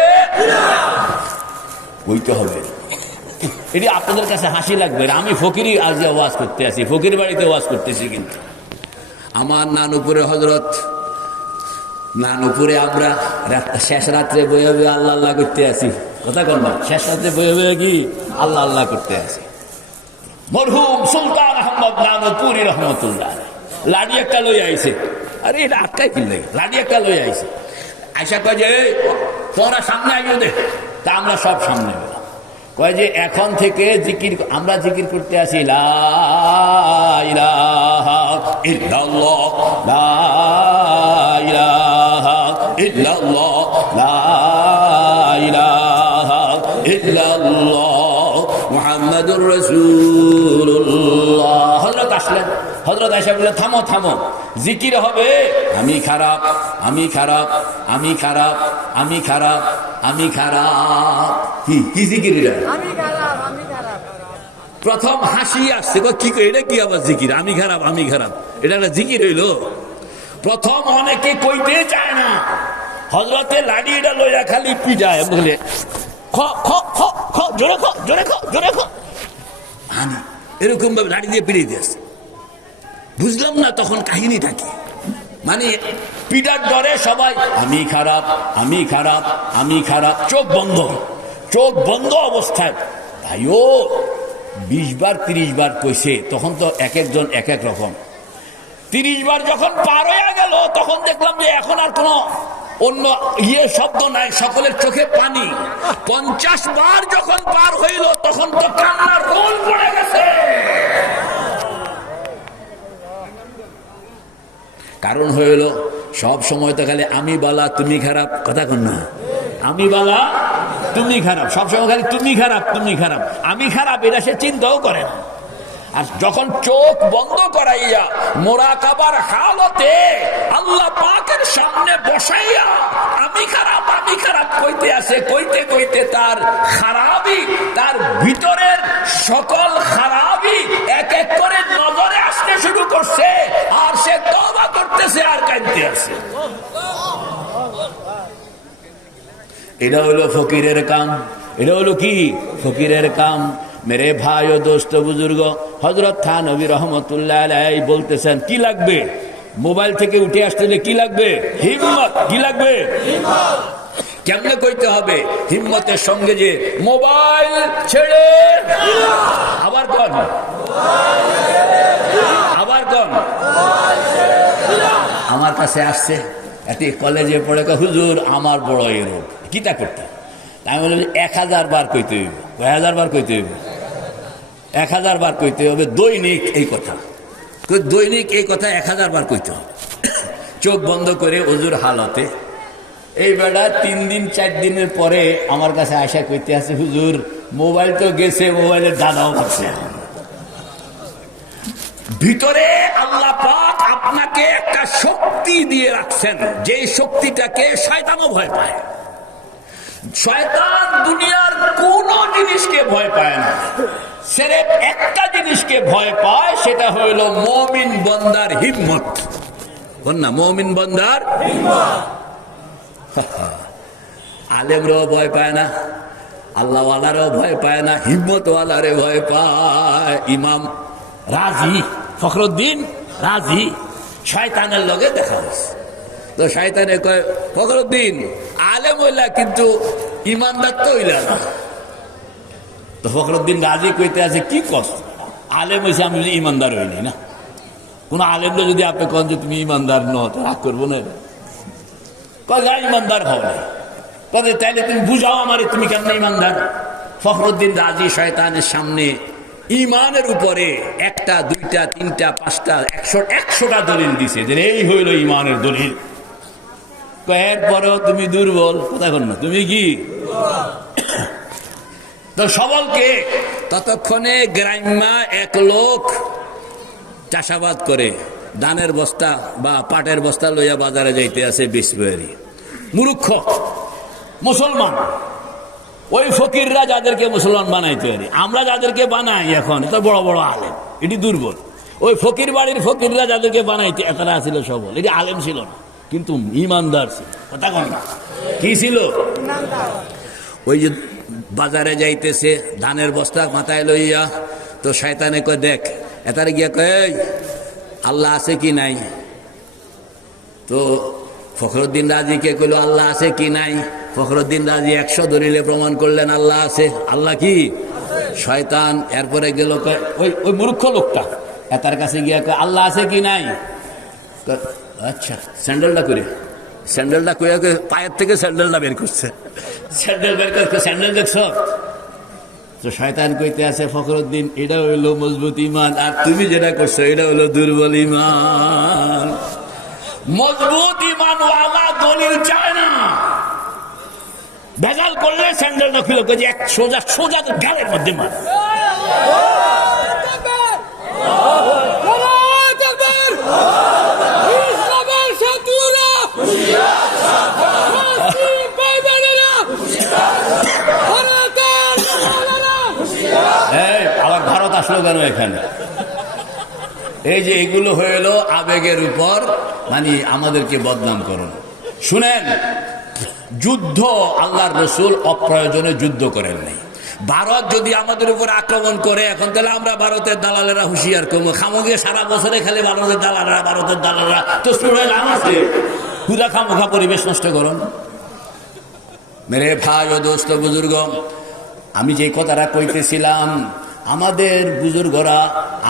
কইতে হবে। এটি আপনাদের কাছে হাসি লাগবে, আমি ফকিরি আজ ওয়াজ করতে আসি, ফকির বাড়িতে ওয়াজ করতেছি। কিন্তু আমার নানুপুরে হযরত, নানুপুরে আমরা শেষ রাত্রে বয়ে বয়ে আল্লাহ আল্লাহ করতে আসি। কথা কন না, শেষ রাত্রে বয়ে বয়ে কি আল্লাহ আল্লাহ করতে আসি। মরহুম সুলতান আহমদ নানুপুরি রহমতুল্লাহ লাডি একটা লই আইছে। আরে এটা আটকাই কিনলে লাডি একটা লই আইছে। আইসা কয় যে তোরা সামনে আইও দে। তা আমরা সব সামনে গেলাম। কয় যে এখন থেকে জিকির আমরা জিকির করতে আসি লা ইলাহা ইল্লাল্লাহ লা ইলাহা ইল্লাল্লাহ লা ইলাহা ইল্লাল্লাহ মুহাম্মাদুর রাসূলুল্লাহ। হযরত আসলেন, হযরত আয়েশা বললেন থামো থামো, জিকির হবে আমি খারাপ আমি খারাপ আমি খারাপ আমি খারাপ আমি খারাপ। কি কি জিকির এটা? প্রথম হাসি আসছে, কি এটা কি আবার জিকির আমি খারাপ আমি খারাপ, এটা একটা জিকির হইল? প্রথম অনেকে কইতে চায় না, হযরতে লাডি এটা লইয়া খালি পিটায় বলে খ খ খ খ জোরে খ জোরে খ জোরে খ, এরকম ভাবে লাডি দিয়ে পিড়িয়ে দিয়েছে। বুঝলাম না তখন কাহিনীটা কি, মানে পিটার ডরে সবাই আমি খারাপ আমি খারাপ আমি খারাপ, চোখ বন্ধ, চোখ বন্ধ অবস্থায়। ভাইও 20 বার 30 বার কইছে, তখন তো এক একজন এক এক রকম। 30 বার যখন পার হয়ে গেল তখন দেখলাম যে এখন আর কোনো অন্য শব্দ নাই, সকলের চোখে পানি। 50 বার যখন পার হইল তখন তো কান্নার রোল পড়ে গেছে। কারণ হইল সব সময় তো খালি আমি বালা তুমি খারাপ, কথা কন না, আমি বালা তুমি খারাপ, সবসময় খালি তুমি খারাপ তুমি খারাপ আমি খারাপ, এটা সে চিন্তাও করে না। আর যখন চোখ বন্ধ করাইয়া মোরাকাবার হালতে আল্লাহ পাকের সামনে বসাইয়া আমি খারাপ কইতে আছে, কইতে কইতে তার খারাপই, তার ভিতরের সকল খারাপই এক এক করে নজরে আসতে শুরু করছে, আর সে তওবা করতেছে আর কাঁদতে আছে। এটা হলো ফকিরের কাম, এটা হলো কি ফকিরের কাম। মেরে ভাই ও দোস্ত বুজুর্গ, হযরত থানভী রহমতুল্লাহ আলাইহি বলতেছেন কি লাগবে? মোবাইল থেকে উঠে আসতে কি লাগবে? হিম্মত। কি লাগবে? হিম্মত। কেমনে কইতে হবে? হিম্মতের সঙ্গে যে মোবাইল ছেড়ে, আবার কোন আবার কোন আমার কাছে আসছে এটি কলেজে পড়ে, হুজুর আমার বড় এই রোগ, কিতা করতে? আমি বললাম 1000 বার কইতে হইব। 1000 বার কইতে হইব, 1000 বার কইতে হবে দৈনিক এই কথা, দৈনিক এই কথা 1000 বার কইতে হবে। চোখ বন্ধ করে ওজুর হালতে। এই বেড়া 3 দিন 4 দিনের পরে আমার কাছে আশা কইতে আছে, হুজুর মোবাইল তো গেছে, মোবাইলের দাদাও আছে। ভিতরে আল্লাহ পাক আপনাকে একটা শক্তি দিয়ে রাখছেন, যে শক্তিটাকে শয়তানও ভয় পায়। শয়তান দুনিয়ার কোন জিনিসকে ভয় পায় না, সির্ফ একটা জিনিসকে ভয় পায়, সেটা হইল মুমিন বান্দার হিম্মত। বল না, মুমিন বান্দার হিম্মত। আলেমরাও ভয় পায় না, আল্লাহওয়ালারও ভয় পায় না, হিম্মতওয়ালারে ভয় পায়। ইমাম রাজি, ফখরুদ্দিন রাজি শয়তানের লগে দেখা হয়েছে, তো শয়তানে কয় ফখরুদ্দিন আলেম হইলা কিন্তু ইমানদার তো হইলা না। তো ফখরুদ্দিন রাজি কইতে আছে কি কষ্ট, আলেম হয়েছে আমি যদি ইমানদার হইনি না। কোন আলেমটা যদি আপনি কন যে তুমি ইমানদার ন, তো রাগ করবো না, কয় ইমানদার হবে, কবে তাইলে তুমি বুঝাও আমারে তুমি কেমন ইমানদার। ফখরুদ্দিন রাজি শয়তানের সামনে ইমানের উপরে 1টা 2টা 3টা 5টা 100টা দলিল দিছে যে এই হইল ইমানের দলিল। এরপরেও তুমি দুর্বল, কথা কন না, তুমি কি তো সবলকে? ততক্ষণে গ্রাম্যা এক লোক চাষাবাদ করে ধানের বস্তা বা পাটের বস্তা লইয়া বাজারে যাইতে আছে, বিসবেরি মূর্খ মুসলমান। ওই ফকিররা যাদেরকে মুসলমান বানাইতে পারি, আমরা যাদেরকে বানাই এখন এটা বড় বড় আলেম, এটি দুর্বল। ওই ফকির বাড়ির ফকিররা যাদেরকে বানাইতে এতটা ছিল সবল, এটি আলেম ছিল না কিন্তু ইমানদার ছিল, কথা কন না, কি ছিল? ওই যে বাজারে যাইতেছে ধানের বস্তা মাথায় লইয়া, তো শয়তানে কয় দেখ, এটারে গিয়া কয় আল্লাহ আছে কি নাই? তো ফখরুদ্দিন রাজিকে কইল আল্লাহ আছে কি নাই? ফখরুদ্দিন রাজি 100 দলিলে প্রমাণ করলেন আল্লাহ আছে। আল্লাহ কি? শয়তান এরপরে গেল ওই ওই মূর্খ লোকটা তার কাছে গিয়া আল্লাহ আছে কি নাই, আচ্ছা স্যান্ডেলটা করে পায়ের থেকে স্যান্ডেলটা বের করছে, স্যান্ডেল বের করছে, স্যান্ডেল দেখছ? তো শয়তান কইতে আছে ফখরুদ্দিন এটা হইলো মজবুত ইমান, আর তুমি যেটা করছো এটা হইলো দুর্বল ইমান। মজবুত ইমান ওয়ালা দলিল চায় না, ভেজাল করলে স্যান্ডেলটা খুলে এক সোজা সোজা গালের মধ্যে মার। আবার ভারত আসলো কেন এখানে? এই যে এগুলো হইল আবেগের উপর, মানে আমাদেরকে বদনাম করুন। শুনেন, যুদ্ধ আল্লাহর রসুল অপ্রয়োজনে যুদ্ধ করেন নাই। ভারত যদি আমাদের উপর আক্রমণ করে এখন, তাহলে আমরা ভারতের দালালেরা হুঁশিয়ার করবো, খামোগিয়ে সারা বছরে খালি ভারতের দালালরা তো স্টুডেন্ট আমাকে পুরা খামোখা পরিবেশ নষ্ট করুন। মেরে ভাই ও দোস্ত বুজুর্গ, আমি যে কথাটা কইতেছিলাম, আমাদের বুজুর্গরা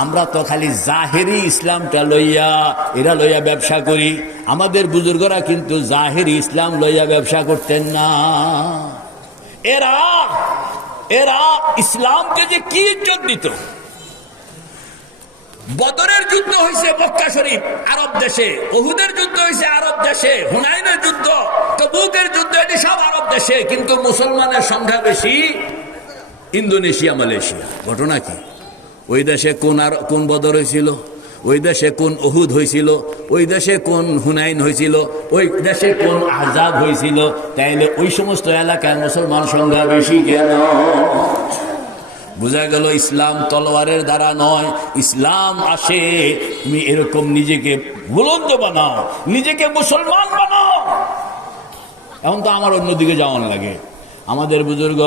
আমরা তো খালি জাহেরি ইসলামটা লইয়া ব্যবসা করি। আমাদের বুজুর্গরা কিন্তু জাহেরি ইসলাম লইয়া ব্যবসা করতেন না। এরা ইসলামকে যে কি ইজ্জত দিত। বদরের যুদ্ধ হয়েছে মক্কা শরীফ আরব দেশে, উহুদের যুদ্ধ হয়েছে আরব দেশে, হুনাইনের যুদ্ধ, তবুকের যুদ্ধ, এটি সব আরব দেশে, কিন্তু মুসলমানের সংখ্যা বেশি ইন্দোনেশিয়া, মালয়েশিয়া। ঘটনা কি? ওই দেশে কোন বদর হয়েছিল, ওই দেশে কোন উহুদ হয়েছিল, ওই দেশে কোন হুনাইন হয়েছিল, ওই দেশে কোন আহজাব হয়েছিল, তাইলে ওই সমস্ত এলাকায় মুসলমান সংখ্যা বেশি কেন? বোঝা গেল ইসলাম তলোয়ারের দ্বারা নয়, ইসলাম আসে তুমি এরকম নিজেকে বুলন্দ বানাও, নিজেকে মুসলমান বানাও। এখন তো আমার অন্যদিকে যাওয়ান লাগে। আমাদের বুজুর্গ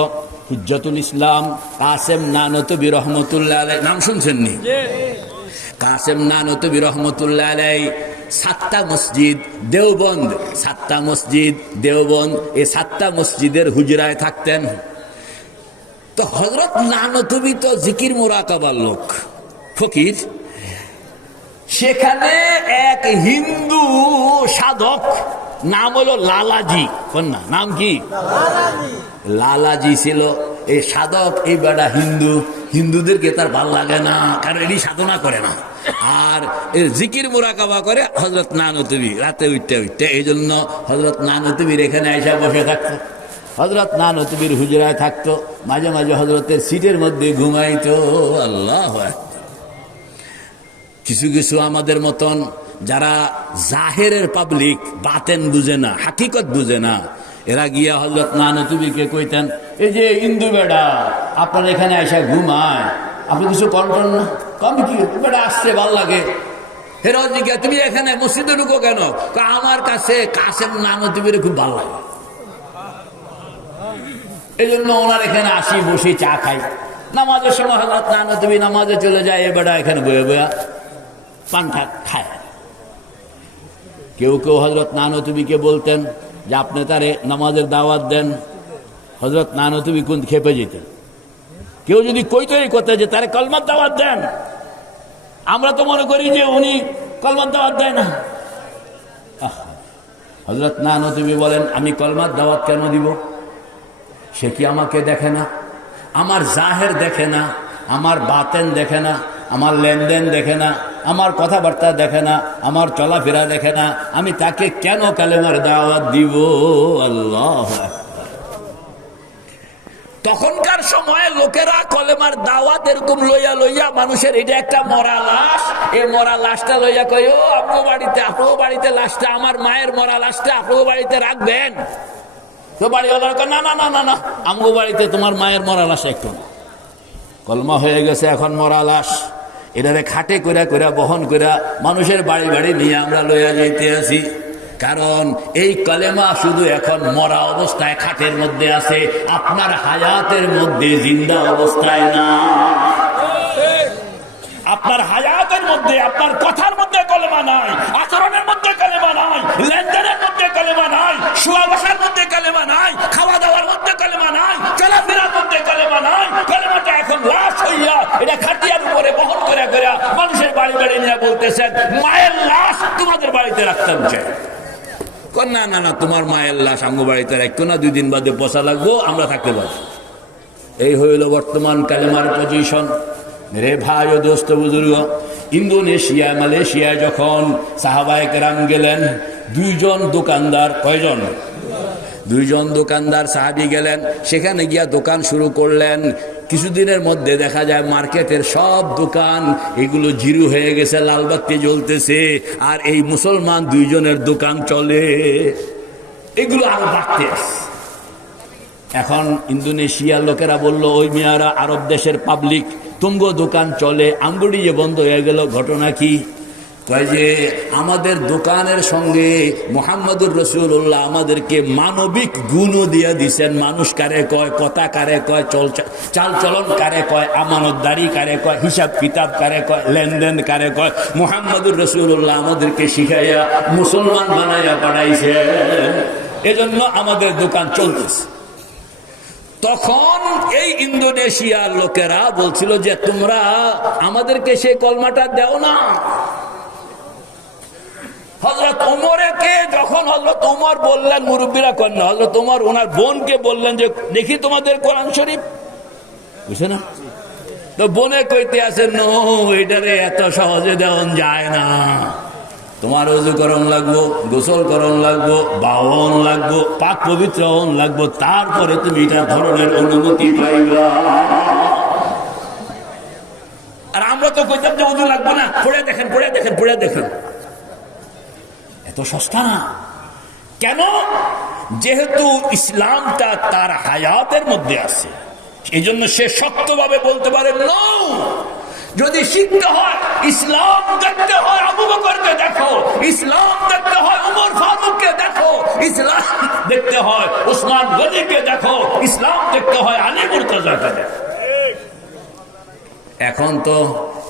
হুজ্জাতুল ইসলাম কাসেম নানতবী রহমতুল্লাহ আলাইহি, নাম শুনছেননি? কাসেম নানতবী রহমতুল্লাহ আলাইহি 7টা মসজিদ দেওবন্দ, 7টা মসজিদ দেওবন্দ, এই 7টা মসজিদের হুজরায় থাকতেন। তো হযরত নানতবী তো জিকির মুরাকাবার লোক, ফকির। সেখানে এক হিন্দু সাধক, নাম হলো লালাজি, কন্যা নাম কি? লালাজি ছিল এই সাধক। এই বেটা হিন্দুদেরকে তার ভাল লাগে না, কারণ এটি সাধনা করে না, আর জিকির মুরাকাবা করে হযরত নানতবী রাতে উঠতে। এই জন্য হযরত নানতবীর এখানে আইসা বসে থাকতো, হযরত নানতবীর হুজরায় থাকতো, মাঝে মাঝে হযরতের সিটের মধ্যে ঘুমাইতো। আল্লাহু আকবার। কিছু কিছু আমাদের মতন যারা জাহেরের পাবলিক, বাতেন বুঝে না, হাকিকত বুঝে না, এরা গিয়া হযরত নানতবীকে কইতেন, এই যে হিন্দু বেড়া আপনার এখানে আইসা ঘুমায়, আপনি কিছু কন্ট্রোল না? আমি কি বেড়া আসছে ভাল লাগে। হেরাজিকে তুমি এখানে মসজিদে ঢুকো কেন? আমার কাছে কাসেম নানতবীর খুব ভাল লাগে, এই জন্য ওনার এখানে আসি, বসে চা খাই। নামাজের সময় হযরত নানতবী নামাজে চলে যায়, এ বেড়া এখানে বয়ে বয়া পান্তা খায়। কেউ কেউ হযরত নানতবীকে বলতেন যে আপনি তারে নামাজের দাওয়াত দেন, হযরত নানতবী কোন খেপে যেতেন। কেউ যদি কইতো এই কথা যে তারে কলমার দাওয়াত দেন, আমরা তো মনে করি যে উনি কলমার দাওয়াত দেয় না। হযরত নানতবী বলেন, আমি কলমার দাওয়াত কেন দিব? সে কি আমাকে দেখে না? আমার জাহের দেখে না, আমার বাতেন দেখে না, আমার লেনদেন দেখে না, আমার কথাবার্তা দেখে না, আমার চলাফেরা দেখে না, আমি তাকে কেন কালেমার দাওয়াত দিব? আল্লাহ। তখনকার সময়ে লোকেরা কলেমার দাওয়াত এরকম লইয়া মানুষের, এটা একটা মরা লাশ, এই মরা লাশটা লইয়া কই, ও আপনার বাড়িতে লাশটা, আমার মায়ের মরা লাশটা আপনার বাড়িতে রাখবেন? তো বাড়িওয়ালার কয়, না না না না না, আমগো বাড়িতে তোমার মায়ের মরা লাশ একটু। কলমা হয়ে গেছে, এখন মরা লাশ, এটারে খাটে কইরা বহন কইরা মানুষের বাড়ি বাড়ি নিয়ে আমরা লইয়া যাইতে আছি। কারণ এই কলেমা শুধু এখন মরা অবস্থায় খাটের মধ্যে আছে, আপনার হায়াতের মধ্যে জিন্দা অবস্থায় না। আপনার হায়াতের মধ্যে, আপনার কথার মধ্যে কলেমা নাই, আচরণের মধ্যে কলেমা নাই, লেনদেনের মধ্যে কলেমা নাই, শোয়া বসার মধ্যে কলেমা নাই, খাওয়া দাওয়ার মধ্যে কলেমা নাই, চলাফেরার মধ্যে কলেমা নাই। কলেমাটা এখন গাড়ি নিয়ে বলতেছেন মায়ের লাশ তোমাদের বাড়িতে রাখতাম চাই। না না না, তোমার মায়ের লাশ আমগো বাড়িতে রাখতো না, 2 দিন বাদে পচা লাগবো, আমরা থাকতে পারবো। এই হইল বর্তমান কালেমার পজিশন। রে ভাই ও দোস্ত বুজুর্গ, ইন্দোনেশিয়া মালয়েশিয়া যখন সাহাবায়ে কেরাম গেলেন, 2 জন দোকানদার, কয়জন? 2 জন দোকানদার সাহাবী গেলেন, সেখানে গিয়া দোকান শুরু করলেন। কিছুদিনের মধ্যে দেখা যায় মার্কেটের সব দোকান এগুলো জিরো হয়ে গেছে, লালবাতি জ্বলতেছে, আর এই মুসলমান 2 জনের দোকান চলে। এগুলো আরো বাড়তে আছে। এখন ইন্দোনেশিয়ার লোকেরা বলল, ওই মিয়ারা আরব দেশের পাবলিক, তুমগো দোকান চলে, আমগুড়ি যে বন্ধ হয়ে গেল, ঘটনা কি? কয় যে আমাদের দোকানের সঙ্গে মুহাম্মদুর রাসূলুল্লাহ আমাদেরকে মানবিক গুণও দিয়ে দিছেন। মানুষ কারে কয়, কথা কারে কয়, চাল চলন কারে কয়, আমানতদারি কারে কয়, হিসাব কিতাব কারে কয়, লেনদেন কারে কয়, মুহাম্মদুর রাসূলুল্লাহ আমাদেরকে শিখাইয়া মুসলমান বানাইয়া পাঠাইছে। এজন্য আমাদের দোকান চলতেছে। তখন এই ইন্দোনেশিয়ার লোকেরা বলছিল যে তোমরা আমাদেরকে সেই কলমাটা দেও না। হযরত ওমরকে যখন হযরত ওমর বললেন, মুরব্বীরা কন্যা হযরত ওমর ওনার বোনকে বললেন যে দেখি তোমাদের কোরআন শরীফ, বুঝছে না? তো বোনে কইতে আছে, নো, এটারে এত সহজে দেওয়া যায় না। তোমার ওযু করণ লাগবো, গোসল করণ লাগবো, বাওন লাগবো, পাক পবিত্র হন লাগবো, তারপরে তুমি এটা ধরনের অনুমতি পাইবা। আর আমরা তো কইতাম যে ওযু লাগবো না, পড়ে দেখেন, পড়ে দেখেন, পড়ে দেখেন। এত সস্তা না কেন? যেহেতু ইসলামটা তার হায়াতের মধ্যে আছে, এই জন্য সে শক্তভাবে বলতে পারে নো। যদি শিখতে হয়, ইসলাম দেখতে হয় আবু বকরকে দেখো, ইসলাম দেখতে হয় ওমর ফারুককে দেখো, ইসলাম দেখতে হয় ওসমান গনিকে দেখো, ইসলাম দেখতে হয় আলী মুর্তজাকে দেখো। এখন তো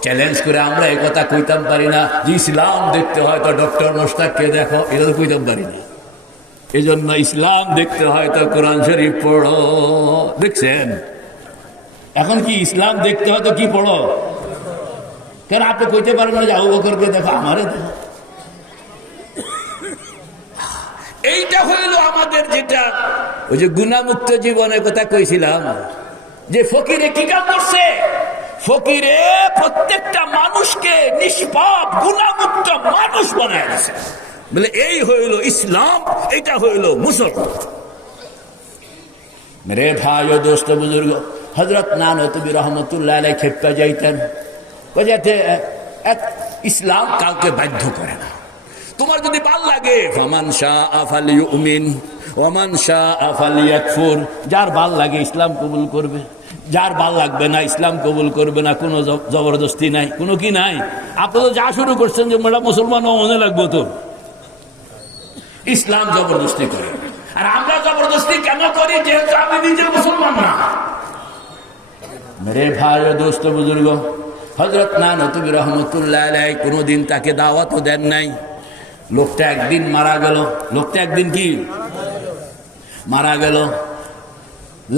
চ্যালেঞ্জ করে আমরা এই কথা কইতাম পারি না যে ইসলাম দেখতে হয় তো ডক্টর মোশতাককে দেখো, এটা তো কইতাম পারি না। এই জন্য ইসলাম দেখতে হয় তো কোরআন শরীফ পড়ো। দেখছেন, এখন কি ইসলাম দেখতে হয় তো কি পড়ো? কেন আপনি কইতে পারেন না যে আবু বকরকে দেখো, আমারে দেখো? এইটা হইল আমাদের যেটা ওই যে গুনাহমুক্ত জীবনের কথা কইছিলাম, যে ফকিরে কি কাজ করছে? ফকিরে প্রত্যেকটা মানুষকে নিষ্পাপ গুনাহমুক্ত মানুষ বানায় দিয়েছে। বলে এই হইল ইসলাম, এটা হইল মুসলমান। মেরে ভাই ও দোস্ত বুজুর্গ, হযরত নানতুবি রহমতুল্লাহ আলাইহি খেপা যাইতেন, কইতে ইসলাম কাউকে বাধ্য করে না। তোমার যদি ভাল লাগে, ফামান শাআ ফালিউমিন ওয়া মান শাআ ফালিয়াকফুর, যার ভাল লাগে ইসলাম কবুল করবে, যার ভাল লাগবে না ইসলাম কবুল করবে না। কোনো জবরদস্তি নাই, কোনো কি নাই। আপনি তো যা শুরু করছেন যে মেয়েরা মুসলমান মনে লাগবো, তো ইসলাম জবরদস্তি করে। আর আমরা জবরদস্তি কেন করি? যেহেতু আমি নিজে মুসলমান না। মেরে ভাই ও দোস্ত বুজুর্গ, হযরত নানতুবি রহমতুল্লাহ আলাইহি কোনদিন তাকে দাওয়াতও দেন নাই। লোকটা একদিন মারা গেল। লোকটা একদিন কি মারা গেল।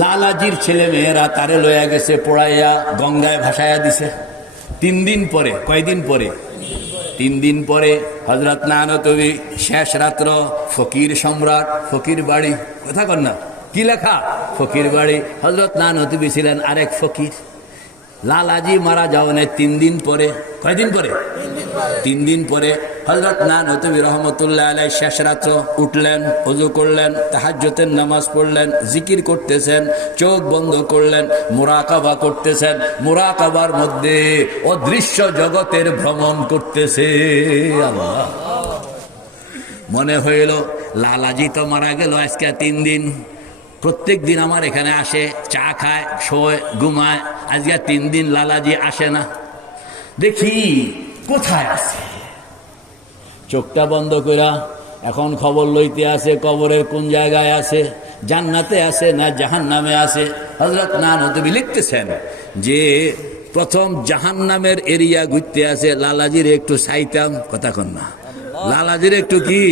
লালাজির ছেলে মেয়েরা তারে লইয়া গেছে, পড়াইয়া গঙ্গায় ভাসাইয়া দিছে। 3 দিন পরে, কয়দিন পরে? 3 দিন পরে হযরত নানতুবি শেষ রাত্র ফকির সম্রাট, ফকির বাড়ি, কথা কন না, কি লেখা? ফকির বাড়ি। হযরত নানতুবি ছিলেন আরেক ফকির। লালাজি মারা যাওয়ার 3 দিন পরে, কয়দিন পরে? 3 দিন পরে হযরত নানতুবি রহমতুল্লাহ আলাইহি শেষ রাত্র উঠলেন, ওযু করলেন, তাহাজ্জুদের নামাজ পড়লেন, জিকির করতেছেন, চোখ বন্ধ করলেন, মুরাকাবা করতেছেন। মুরাকাবার মধ্যে অদৃশ্য জগতের ভ্রমণ করতেছে। আল্লাহ, মনে হইল লালাজি তো মারা গেল আজকে 3 দিন, প্রত্যেক দিন আমার এখানে আসে, চা খায়, শোয়, ঘুমায়। আজকে 3 দিন লালাজি আসে না, দেখি কোথায় আছে। চোখটা বন্ধ কইরা এখন খবর লইতে আছে কবরের কোন জায়গায় আছে, জান্নাতে আছে না জাহান্নামে আছে। হযরত নানতুবি লিখতেছেন যে প্রথম জাহান্নামের এরিয়া ঘুরতে আছে, লালাজির একটু চাইতাম, কথা কন না, লালাজির একটু কি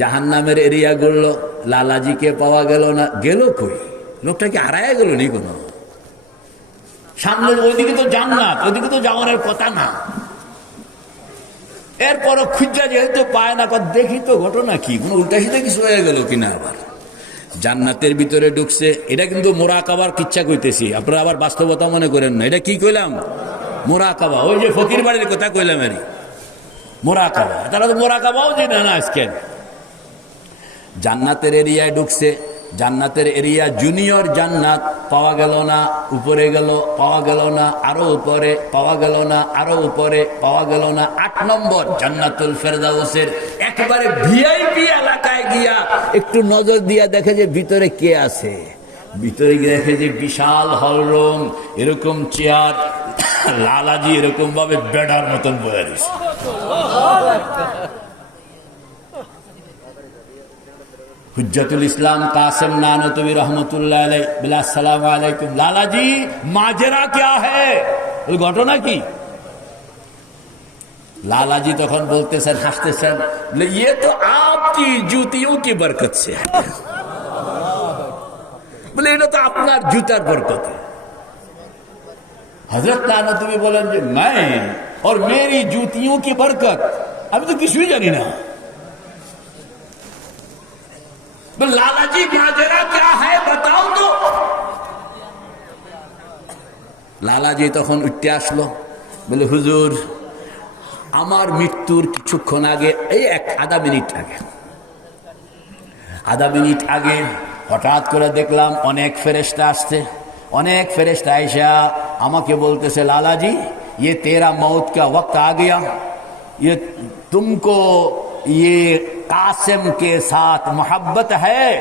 জাহান্নামের এরিয়া ঘুরলো, লালাজিকে পাওয়া গেল না। গেল কই? লোকটা কি হারায় গেল নি? কোনো সামনে ওইদিকে তো জান্নাত, ওইদিকে তো যাওয়ার কথা না। এরপরও খুঁজা যেহেতু পায় না, দেখি তো ঘটনা কি, কোনো উল্টা সিধা কিছু হয়ে গেল কিনা। আবার জান্নাতের ভিতরে ঢুকছে, এটা কিন্তু মোরাকাবার কিচ্ছা কইতেছি, আপনারা আবার বাস্তবতা মনে করেন না। এটা কি কইলাম? মোরাকাবা। ওই যে ফকির বাড়ির কথা কইলাম, আরে মোরাকাবা, তারা তো মোরাকাবাও জানে না আজকে। জান্নাতের এরিয়ায় ঢুকছে, জান্নাতের এরিয়া জুনিয়র জান্নাত, পাওয়া গেল না, উপরে গেল, পাওয়া গেল না, আরো উপরে, পাওয়া গেল না, আরো উপরে, পাওয়া গেল না। 8 নম্বর জান্নাতুল ফেরদাউসের একেবারে ভিআইপি এলাকায় গিয়া একটু নজর দিয়া দেখে যে ভিতরে কে আছে। ভিতরে গিয়ে দেখে যে বিশাল হল রুম, এরকম চেয়ার, লালাজি এরকম ভাবে বেড়ার মতন বয়ে দিছে। হুজ্জাতুল ইসলাম কাসেম নানতবী রহমতুল্লাহ আলাইহি বিলা আসসালামু আলাইকুম, লালাজি মাজরা क्या है, ঘটনা কি? লালাজি তখন বলতেছেন, হাসতেছেন, ये तो आपकी जूतियों की बरकत से है। বলে এটা তো আপনার জুতার বরকতে। হযরত নানতবী বলেন যে मैं और मेरी जूतियों की बरकत, আমি তো কিছুই জানি না। লালাজি মাজরা क्या है बताओ तो। লালাজি তখন উঠতে আসলো, বলে হুজুর আমার মৃত্যুর কিছুক্ষণ আগে, এই আধা মিনিট আগে হঠাৎ করে দেখলাম অনেক ফেরেশতা আসছে। অনেক ফেরেশতা আইসা আমাকে বলতেছে, লালাজি ये तेरा मौत का वक्त आ गया, ये तुमको ये কাসেম কে সাথ মোহাব্বত হ্যায়,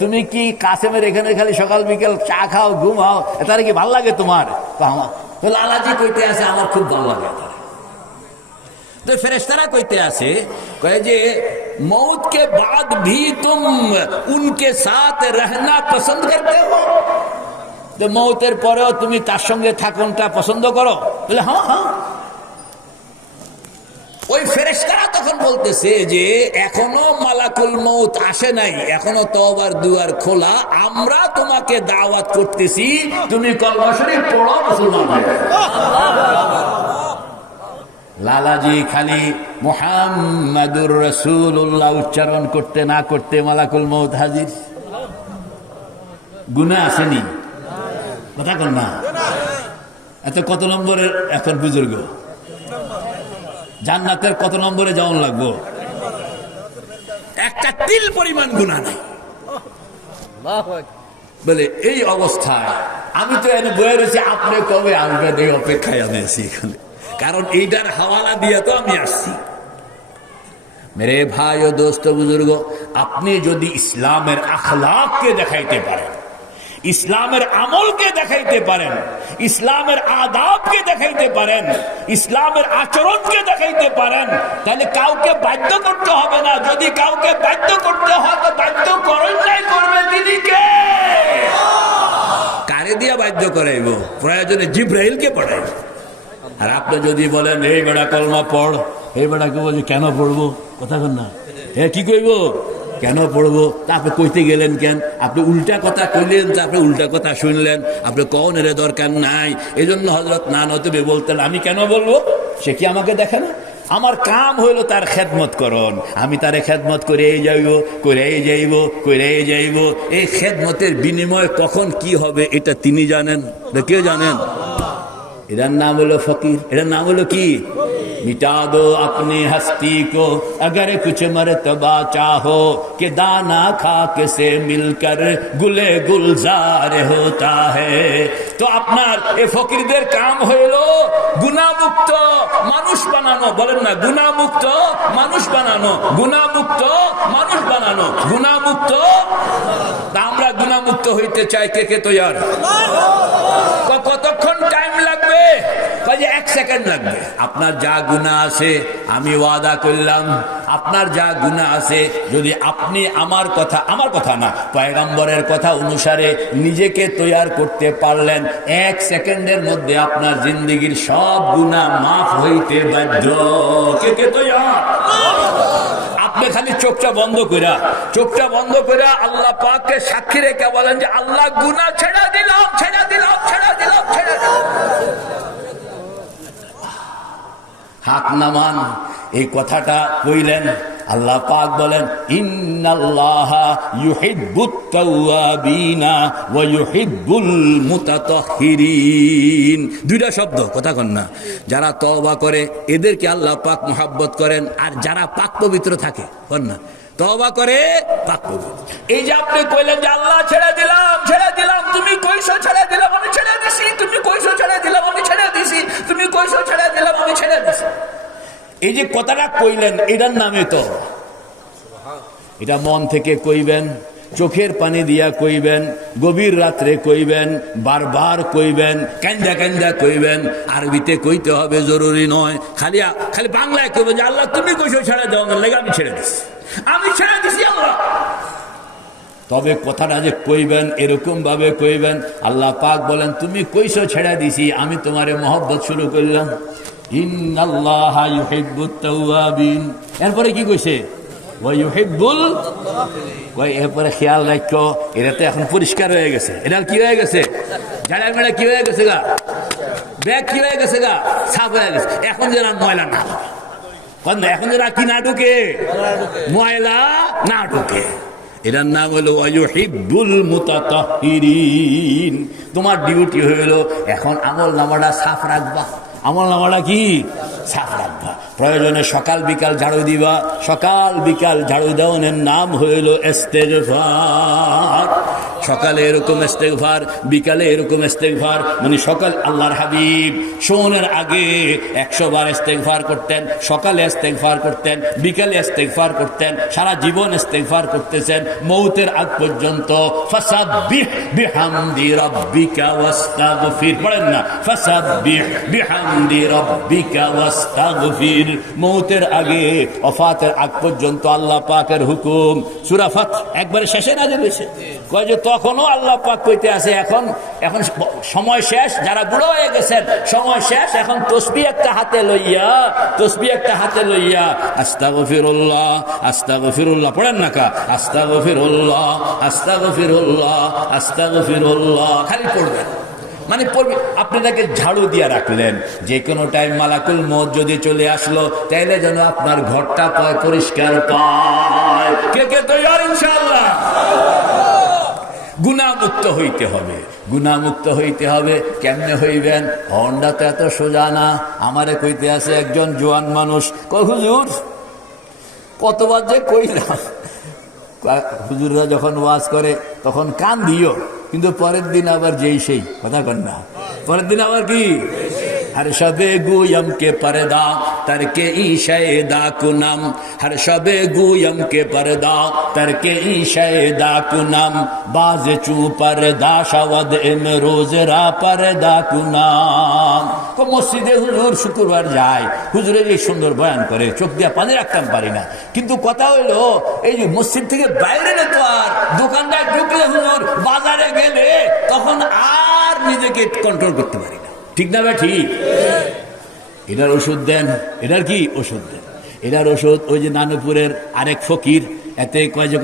তুমি কি কাসেমের এখানে খালি সকাল বিকেল চা খাও, ঘুমাও, তার কি ভাল লাগে তোমার? তো লালাজি কইতে আছে আমার খুব ভালো লাগে। तो फरिश्ता कहते आसे कहे जे मौत के बाद भी तुम उनके साथ रहना पसंद करते हो, तो मौतेर परेও তুমি তার সঙ্গে থাকনটা পছন্দ করো? বলে হ্যাঁ হ্যাঁ। ওই ফেরেশতারা তখন বলতেছে যে এখনো মালাকুল মউত আসে নাই, এখনো তওবার দুয়ার খোলা, আমরা তোমাকে দাওয়াত করতেছি, তুমি কলমা শরীফ পড়ো, মুসলমান হও। লালাজি খালি মুহাম্মাদুর রাসূলুল্লাহ উচ্চারণ করতে না করতে মালাকুল মউত হাজির। গুনাহ আসেনি? কথা কন না। এত কত নম্বরের এখন বুজুর্গ? জান্নাতের কত নম্বরে যাওয়ান লাগবো? একটা তিল পরিমাণ গুনাহ নাই। বলে এই অবস্থায় আমি তো এনে বয়ে রয়েছি, আপনি কবে আসবেন এই অপেক্ষায় আমি আছি এখানে, কারণ এইটার হাওয়ালা দিয়ে তো আমি আসছি। মেরে ভাই ও দোস্ত বুজুর্গ, আপনি যদি ইসলামের আখলাককে দেখাইতে পারেন, ইসলামের আমলকে দেখাইতে পারেন, ইসলামের আদাবকে দেখাইতে পারেন, ইসলামের আচরণকে দেখাইতে পারেন, তাহলে কাউকে বাধ্য করতে হবে না। যদি কাউকে বাধ্য করতে হয় তো বাধ্য করেন নাই, করবে তিনি কে? কারে দিয়া বাধ্য করাইব? প্রয়োজনে জিব্রাইলকে পড়াইব। আর আপনি যদি বলেন এই বেড়া কলমা পড়, এই বেড়াকে বলছি কেন পড়বো? কথা কন না, কি কইব? কেন পড়বো? তা আপনি কইতে গেলেন কেন? আপনি উল্টা কথা কইলেন, তা আপনি উল্টা কথা শুনলেন, আপনি কওনের দরকার নাই। এই জন্য হযরত নানতবী বলতেন আমি কেন বলবো? সে কি আমাকে দেখে না? আমার কাম হইল তার খেদমত করন, আমি তারে খেদমত করেই যাইব, করেই যাইব, করেই যাইব। এই খেদমতের বিনিময় কখন কি হবে এটা তিনি জানেন, কেউ জানেন? এটার নাম হলো ফকির, এটার নাম হলো কি? मिटा दो अपनी हस्ती को अगर कुछ मर्तबा चाहो कि दाना खाक से मिलकर गुले गुलजार होता है। तो আপনার এই ফকিরদের কাম হলো গুনাহমুক্ত মানুষ বানানো। বলেন না, গুনাহমুক্ত মানুষ বানানো, গুনাহমুক্ত মানুষ বানানো, গুনাহমুক্ত। আমরা গুনাহমুক্ত হইতে চাই, কে কে তৈয়ার? কতক্ষণ টাইম লাগবে? 1 সেকেন্ড লাগবে। আপনার যা গুনাহ আছে আমি ওয়াদা করলাম, আপনার যা গুনাহ আছে যদি আপনি আমার কথা না পয়গম্বরের কথা অনুসারে নিজেকে তৈয়ার করতে পারলেন, 1 সেকেন্ডের মধ্যে আপনার জিন্দেগীর সব গুনাহ মাফ হইতে বাধ্য। কে কে তৈয়ার? আপনি খালি চোখটা বন্ধ করে আল্লাহ পাককে সাক্ষী রেখে বলেন যে আল্লাহ গুনাহ ছেড়ে দিলাম। হাত নামান, এই কথাটা কইলেন, আল্লাহ পাক বলেন ইন্নাল্লাহা ইউহিব্বুত তাওয়াবিনা ওয়া ইউহিব্বুল মুতাতাহহিরিন। দুইটা শব্দ, কথা কন না। যারা তওবা করে এদেরকে আল্লাহ পাক মুহাব্বত করেন, আর যারা পাক পবিত্র থাকে, কন না, তওবা করে পাক পবিত্র। এই যে আপনি কইলেন যে আল্লাহ ছেড়ে দিলাম, তুমি কইছো ছেড়ে দিলাম, আমি ছেড়ে দিছি, তুমি কইছো ছেড়ে দিলাম, আমি ছেড়ে দিছি, তুমি কইছো ছেড়ে দিলাম, আমি ছেড়ে দিছি। এই যে কথাটা কইলেন, এটার নামে তো, এটা মন থেকে কইবেন, চোখের পানি দিয়া কইবেন, গভীর রাত্রে কইবেন, বারবার কইবেন, কান্দা কইবেন। আরবিতে কইতে হবে জরুরি নয়, খালি বাংলায় কইবেন যে আল্লাহ তুমি কইছো ছেড়ে দাও, লাগে আমি ছেড়ে দিছি আল্লাহ। তবে কথাটা যে কইবেন এরকম ভাবে কইবেন, আল্লাহ পাক বলেন তুমি কইছো ছেড়ে দিছি, আমি তোমারে মহব্বত শুরু করলাম। ইন্নাল্লাহা ইউহিব্বুত তাওয়াবিন। এরপরে কি কইছে? ওয়া ইউহিব্বুল, এরপরে খেয়াল রাখো, এটা তো এখন পরিষ্কার হয়ে গেছে। এটা কি হয়ে গেছে? জানা মেলা কি হয়ে গেছে গা? ব্যাগ কি হয়ে গেছে গা? সাফ হয়ে গেছে। এখন যেন ময়লা না, এখন যেন কি না ঢুকে, ময়লা না ঢুকে। এটার নাম হলো ওয়ায়ুহিব্বুল মুতাতাহহিরিন। তোমার ডিউটি হলো এখন আমল নামাটা সাফ রাখবা। আমল নামাটা কি সাফ রাখবা। প্রয়োজনে সকাল বিকাল ঝাড়ু দিবা। সকাল বিকাল ঝাড়ু দেওয়ার নাম হইল ইস্তেগফার। সকালে এরকম ইস্তেগফার, বিকালে এরকম ইস্তেগফার। মানে সকাল আল্লাহর হাবিব শোনের আগে 100 বার ইস্তেগফার করতেন, সকালে ইস্তেগফার করতেন, বিকালে ইস্তেগফার করতেন, সারা জীবন ইস্তেগফার করতেছেন মৌতের আগ পর্যন্ত। ফাসাব্বিহ বিহামদি রাব্বিকা ওয়াস্তাগফির, পড়েন না, ফাসাব্বিহ বিহামদি রাব্বিকা ওয়াস্তাগফির। মৌতের আগে, ওফাতের আগ পর্যন্ত আল্লাহ পাকের হুকুম। সূরা ফাত একবারে শেষে নাযিল হয়েছে। কয় যে তখনও আল্লাহ পাক কইতে আছে এখন সময় শেষ, যারা বুড়ো হয়ে গেছেন সময় শেষ, এখন তসবিহ একটা হাতে লইয়া আস্তাগফিরুল্লাহ আস্তাগফিরুল্লাহ, পড়েন না কা, আস্তাগফিরুল্লাহ আস্তাগফিরুল্লাহ আস্তাগফিরুল্লাহ, খালি পড়বেন। মানে পড়বে। আপনি তাকে ঝাড়ু দিয়ে রাখলেন, যে কোনো টাইম মালাকুল মউত যদি চলে আসলো, তাইলে যেন আপনার ঘরটা পরিষ্কার পায়। কে তৈরি ইনশাআল্লাহ? গুনাহমুক্ত হইতে হবে। কেমনে হইবেন? হন্ডা তো এত সোজা না। আমারে কইতে আছে একজন জোয়ান মানুষ, কই হুজুর কতবার যে কইলাম, হুজুররা যখন ওয়াজ করে তখন কান দিও, কিন্তু পরের দিন আবার যেই সেই, কথা কন না, পরের দিন আবার কি? हर शबे गुयम के पर्दा तरके ईशेदा कुनम, हर शबे गुयम के पर्दा तरके ईशेदा कुनम, बाज चू पर्दा शवद इमरोज रा पर्दा कुनाम। तो মসজিদে হুজুর শুক্রবার যায়, হুজুরের এই সুন্দর বয়ান করে, চোখ দিয়ে পানি রাখতাম পারি না। কিন্তু কথা হইলো এই যে মসজিদ থেকে বাইরে না, তো আর দোকানদার ঢুকলে, হুজুর বাজারে গেলে, তখন আর নিজেকে কন্ট্রোল করতে পারি না। ঠিক না ভাই? ঠিক। এটার ওষুধ দেন। এটার কি ওষুধ দেন? এটার ওষুধ ওই যে নানুপুরের আরেক ফকির, এতে কয় যে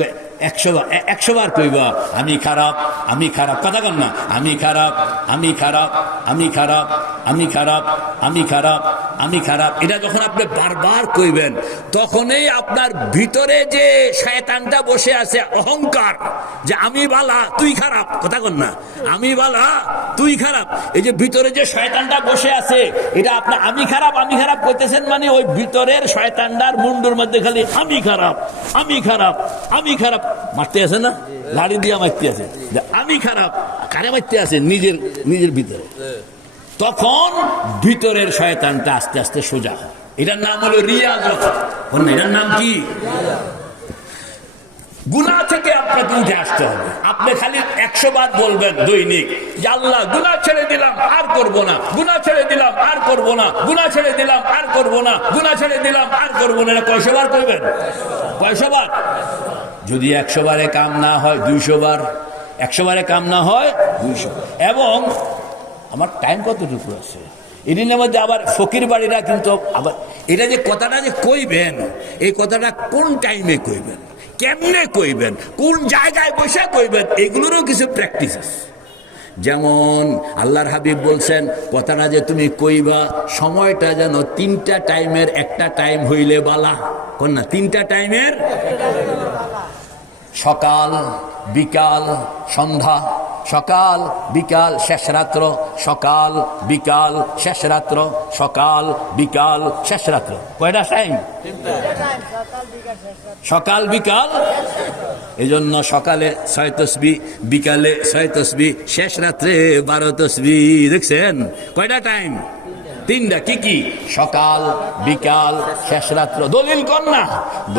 100 বার কইবা আমি খারাপ, আমি খারাপ, কথা কন না, আমি খারাপ, আমি খারাপ, আমি খারাপ, আমি খারাপ, আমি খারাপ, আমি খারাপ। এটা যখন আপনি বারবার কইবেন, তখনই আপনার ভিতরে যে শয়তানটা বসে আছে, অহংকার, যে আমি বালা তুই খারাপ, কথা কন না, আমি বালা তুই খারাপ, এই যে ভিতরে যে শয়তানটা বসে আছে, এটা আপনি আমি খারাপ কইতেছেন, মানে ওই ভিতরের শয়তানটার মুন্ডুর মধ্যে খালি আমি খারাপ, আমি খারাপ, আমি খারাপ মারতে আছে না, লাড়ি দিয়া মারতে আছে, আমি খারাপ কারে মারতে আছে, নিজের ভিতরে। তখন ভিতরের শয়তানটা আস্তে আস্তে সোজা হয়। এটার নাম হলো রিয়াজত। এটার নাম কি? গুনাহ থেকে আপনাকে উঠে আসতে হবে। আপনি খালি 100 বার বলবেন দৈনিক যে আল্লাহ গুনাহ ছেড়ে দিলাম, আর করব না, গুনাহ ছেড়ে দিলাম, আর করব না, গুনাহ ছেড়ে দিলাম, আর করব না, গুনাহ ছেড়ে দিলাম, আর করব না। কয়শো বার করবেন? 100 বার। যদি 100 বারে কাম না হয় 200 বার, 100 বারে কাম না হয় 200। এবং আমার টাইম কতটুকু আছে? এদিনের মধ্যে আবার ফকির বাড়িরা কিন্তু আবার এটা যে কথাটা যে কইবেন, এই কথাটা কোন টাইমে কইবেন, কেমনে কইবেন, কোন জায়গায় বসে কইবেন, এগুলোরও কিছু প্র্যাকটিস আছে। যেমন আল্লাহর হাবিব বলছেন, কথাটা যে তুমি কইবা সময়টা যেন 3টা টাইমের একটা টাইম হইলে বালা। কোন না 3টা টাইমের, সকাল বিকাল সন্ধ্যা, সকাল বিকাল শেষ রাত্র, সকাল বিকাল শেষ রাত্র, সকাল বিকাল শেষ রাত্র। কয়টা টাইম? সকাল বিকাল। এই জন্য সকালে 6 তসবিহ, বিকালে 6 তসবিহ, শেষ রাত্রে 12 তসবিহ। দেখছেন কয়টা টাইম? 3টা। কি কি? সকাল বিকাল শেষ রাত্র। দলিল কোন না?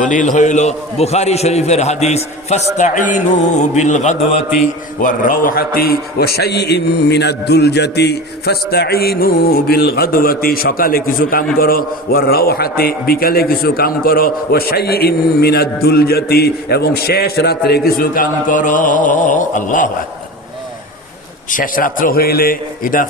দলিল হইল বুখারী শরীফের হাদিস, ফাস্তাঈনু বিল গাদওয়াতি ওয়ার রাওহাতি ওয়া শাইইম মিনাদ দুলজাতি। ফাস্তাঈনু বিল গাদওয়াতি, সকালে কিছু কাম করো, ওয়ার রাওহাতি, বিকালে কিছু কাম করো, ওয়া শাইইম মিনাদ দুলজাতি, এবং শেষ রাত্রে কিছু কাম করো। আল্লাহু আকবার। শেষ রাত্র হইলে এটা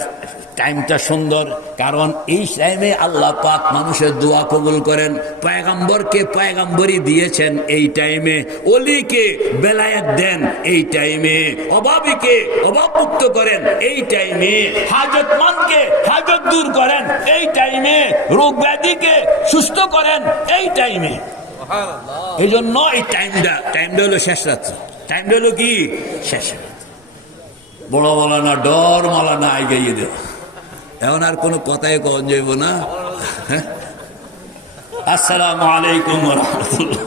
টাইমটা সুন্দর, কারণ এই টাইমে আল্লাহ পাক মানুষের দোয়া কবুল করেন। পয়গম্বরকে পয়গম্বরী দিয়েছেন এই টাইমে, অলিকে বেলায়েত দেন এই টাইমে, অভাবীকে অভাবমুক্ত করেন এই টাইমে, হাজতমন্দকে হাজত দূর করেন এই টাইমে, রোগ ব্যাধিকে সুস্থ করেন এই টাইমে। এই জন্য এই টাইমটা হলো শেষ রাত্র। টাইমটা হলো কি? শেষ রাত্র। বড় মালানা, ডর মালানা আইগাইয়ে দেওয়া, এখন আর কোনো কথাই কন যাইব না। আসসালামু আলাইকুম ওয়া রাহমাতুল্লাহ।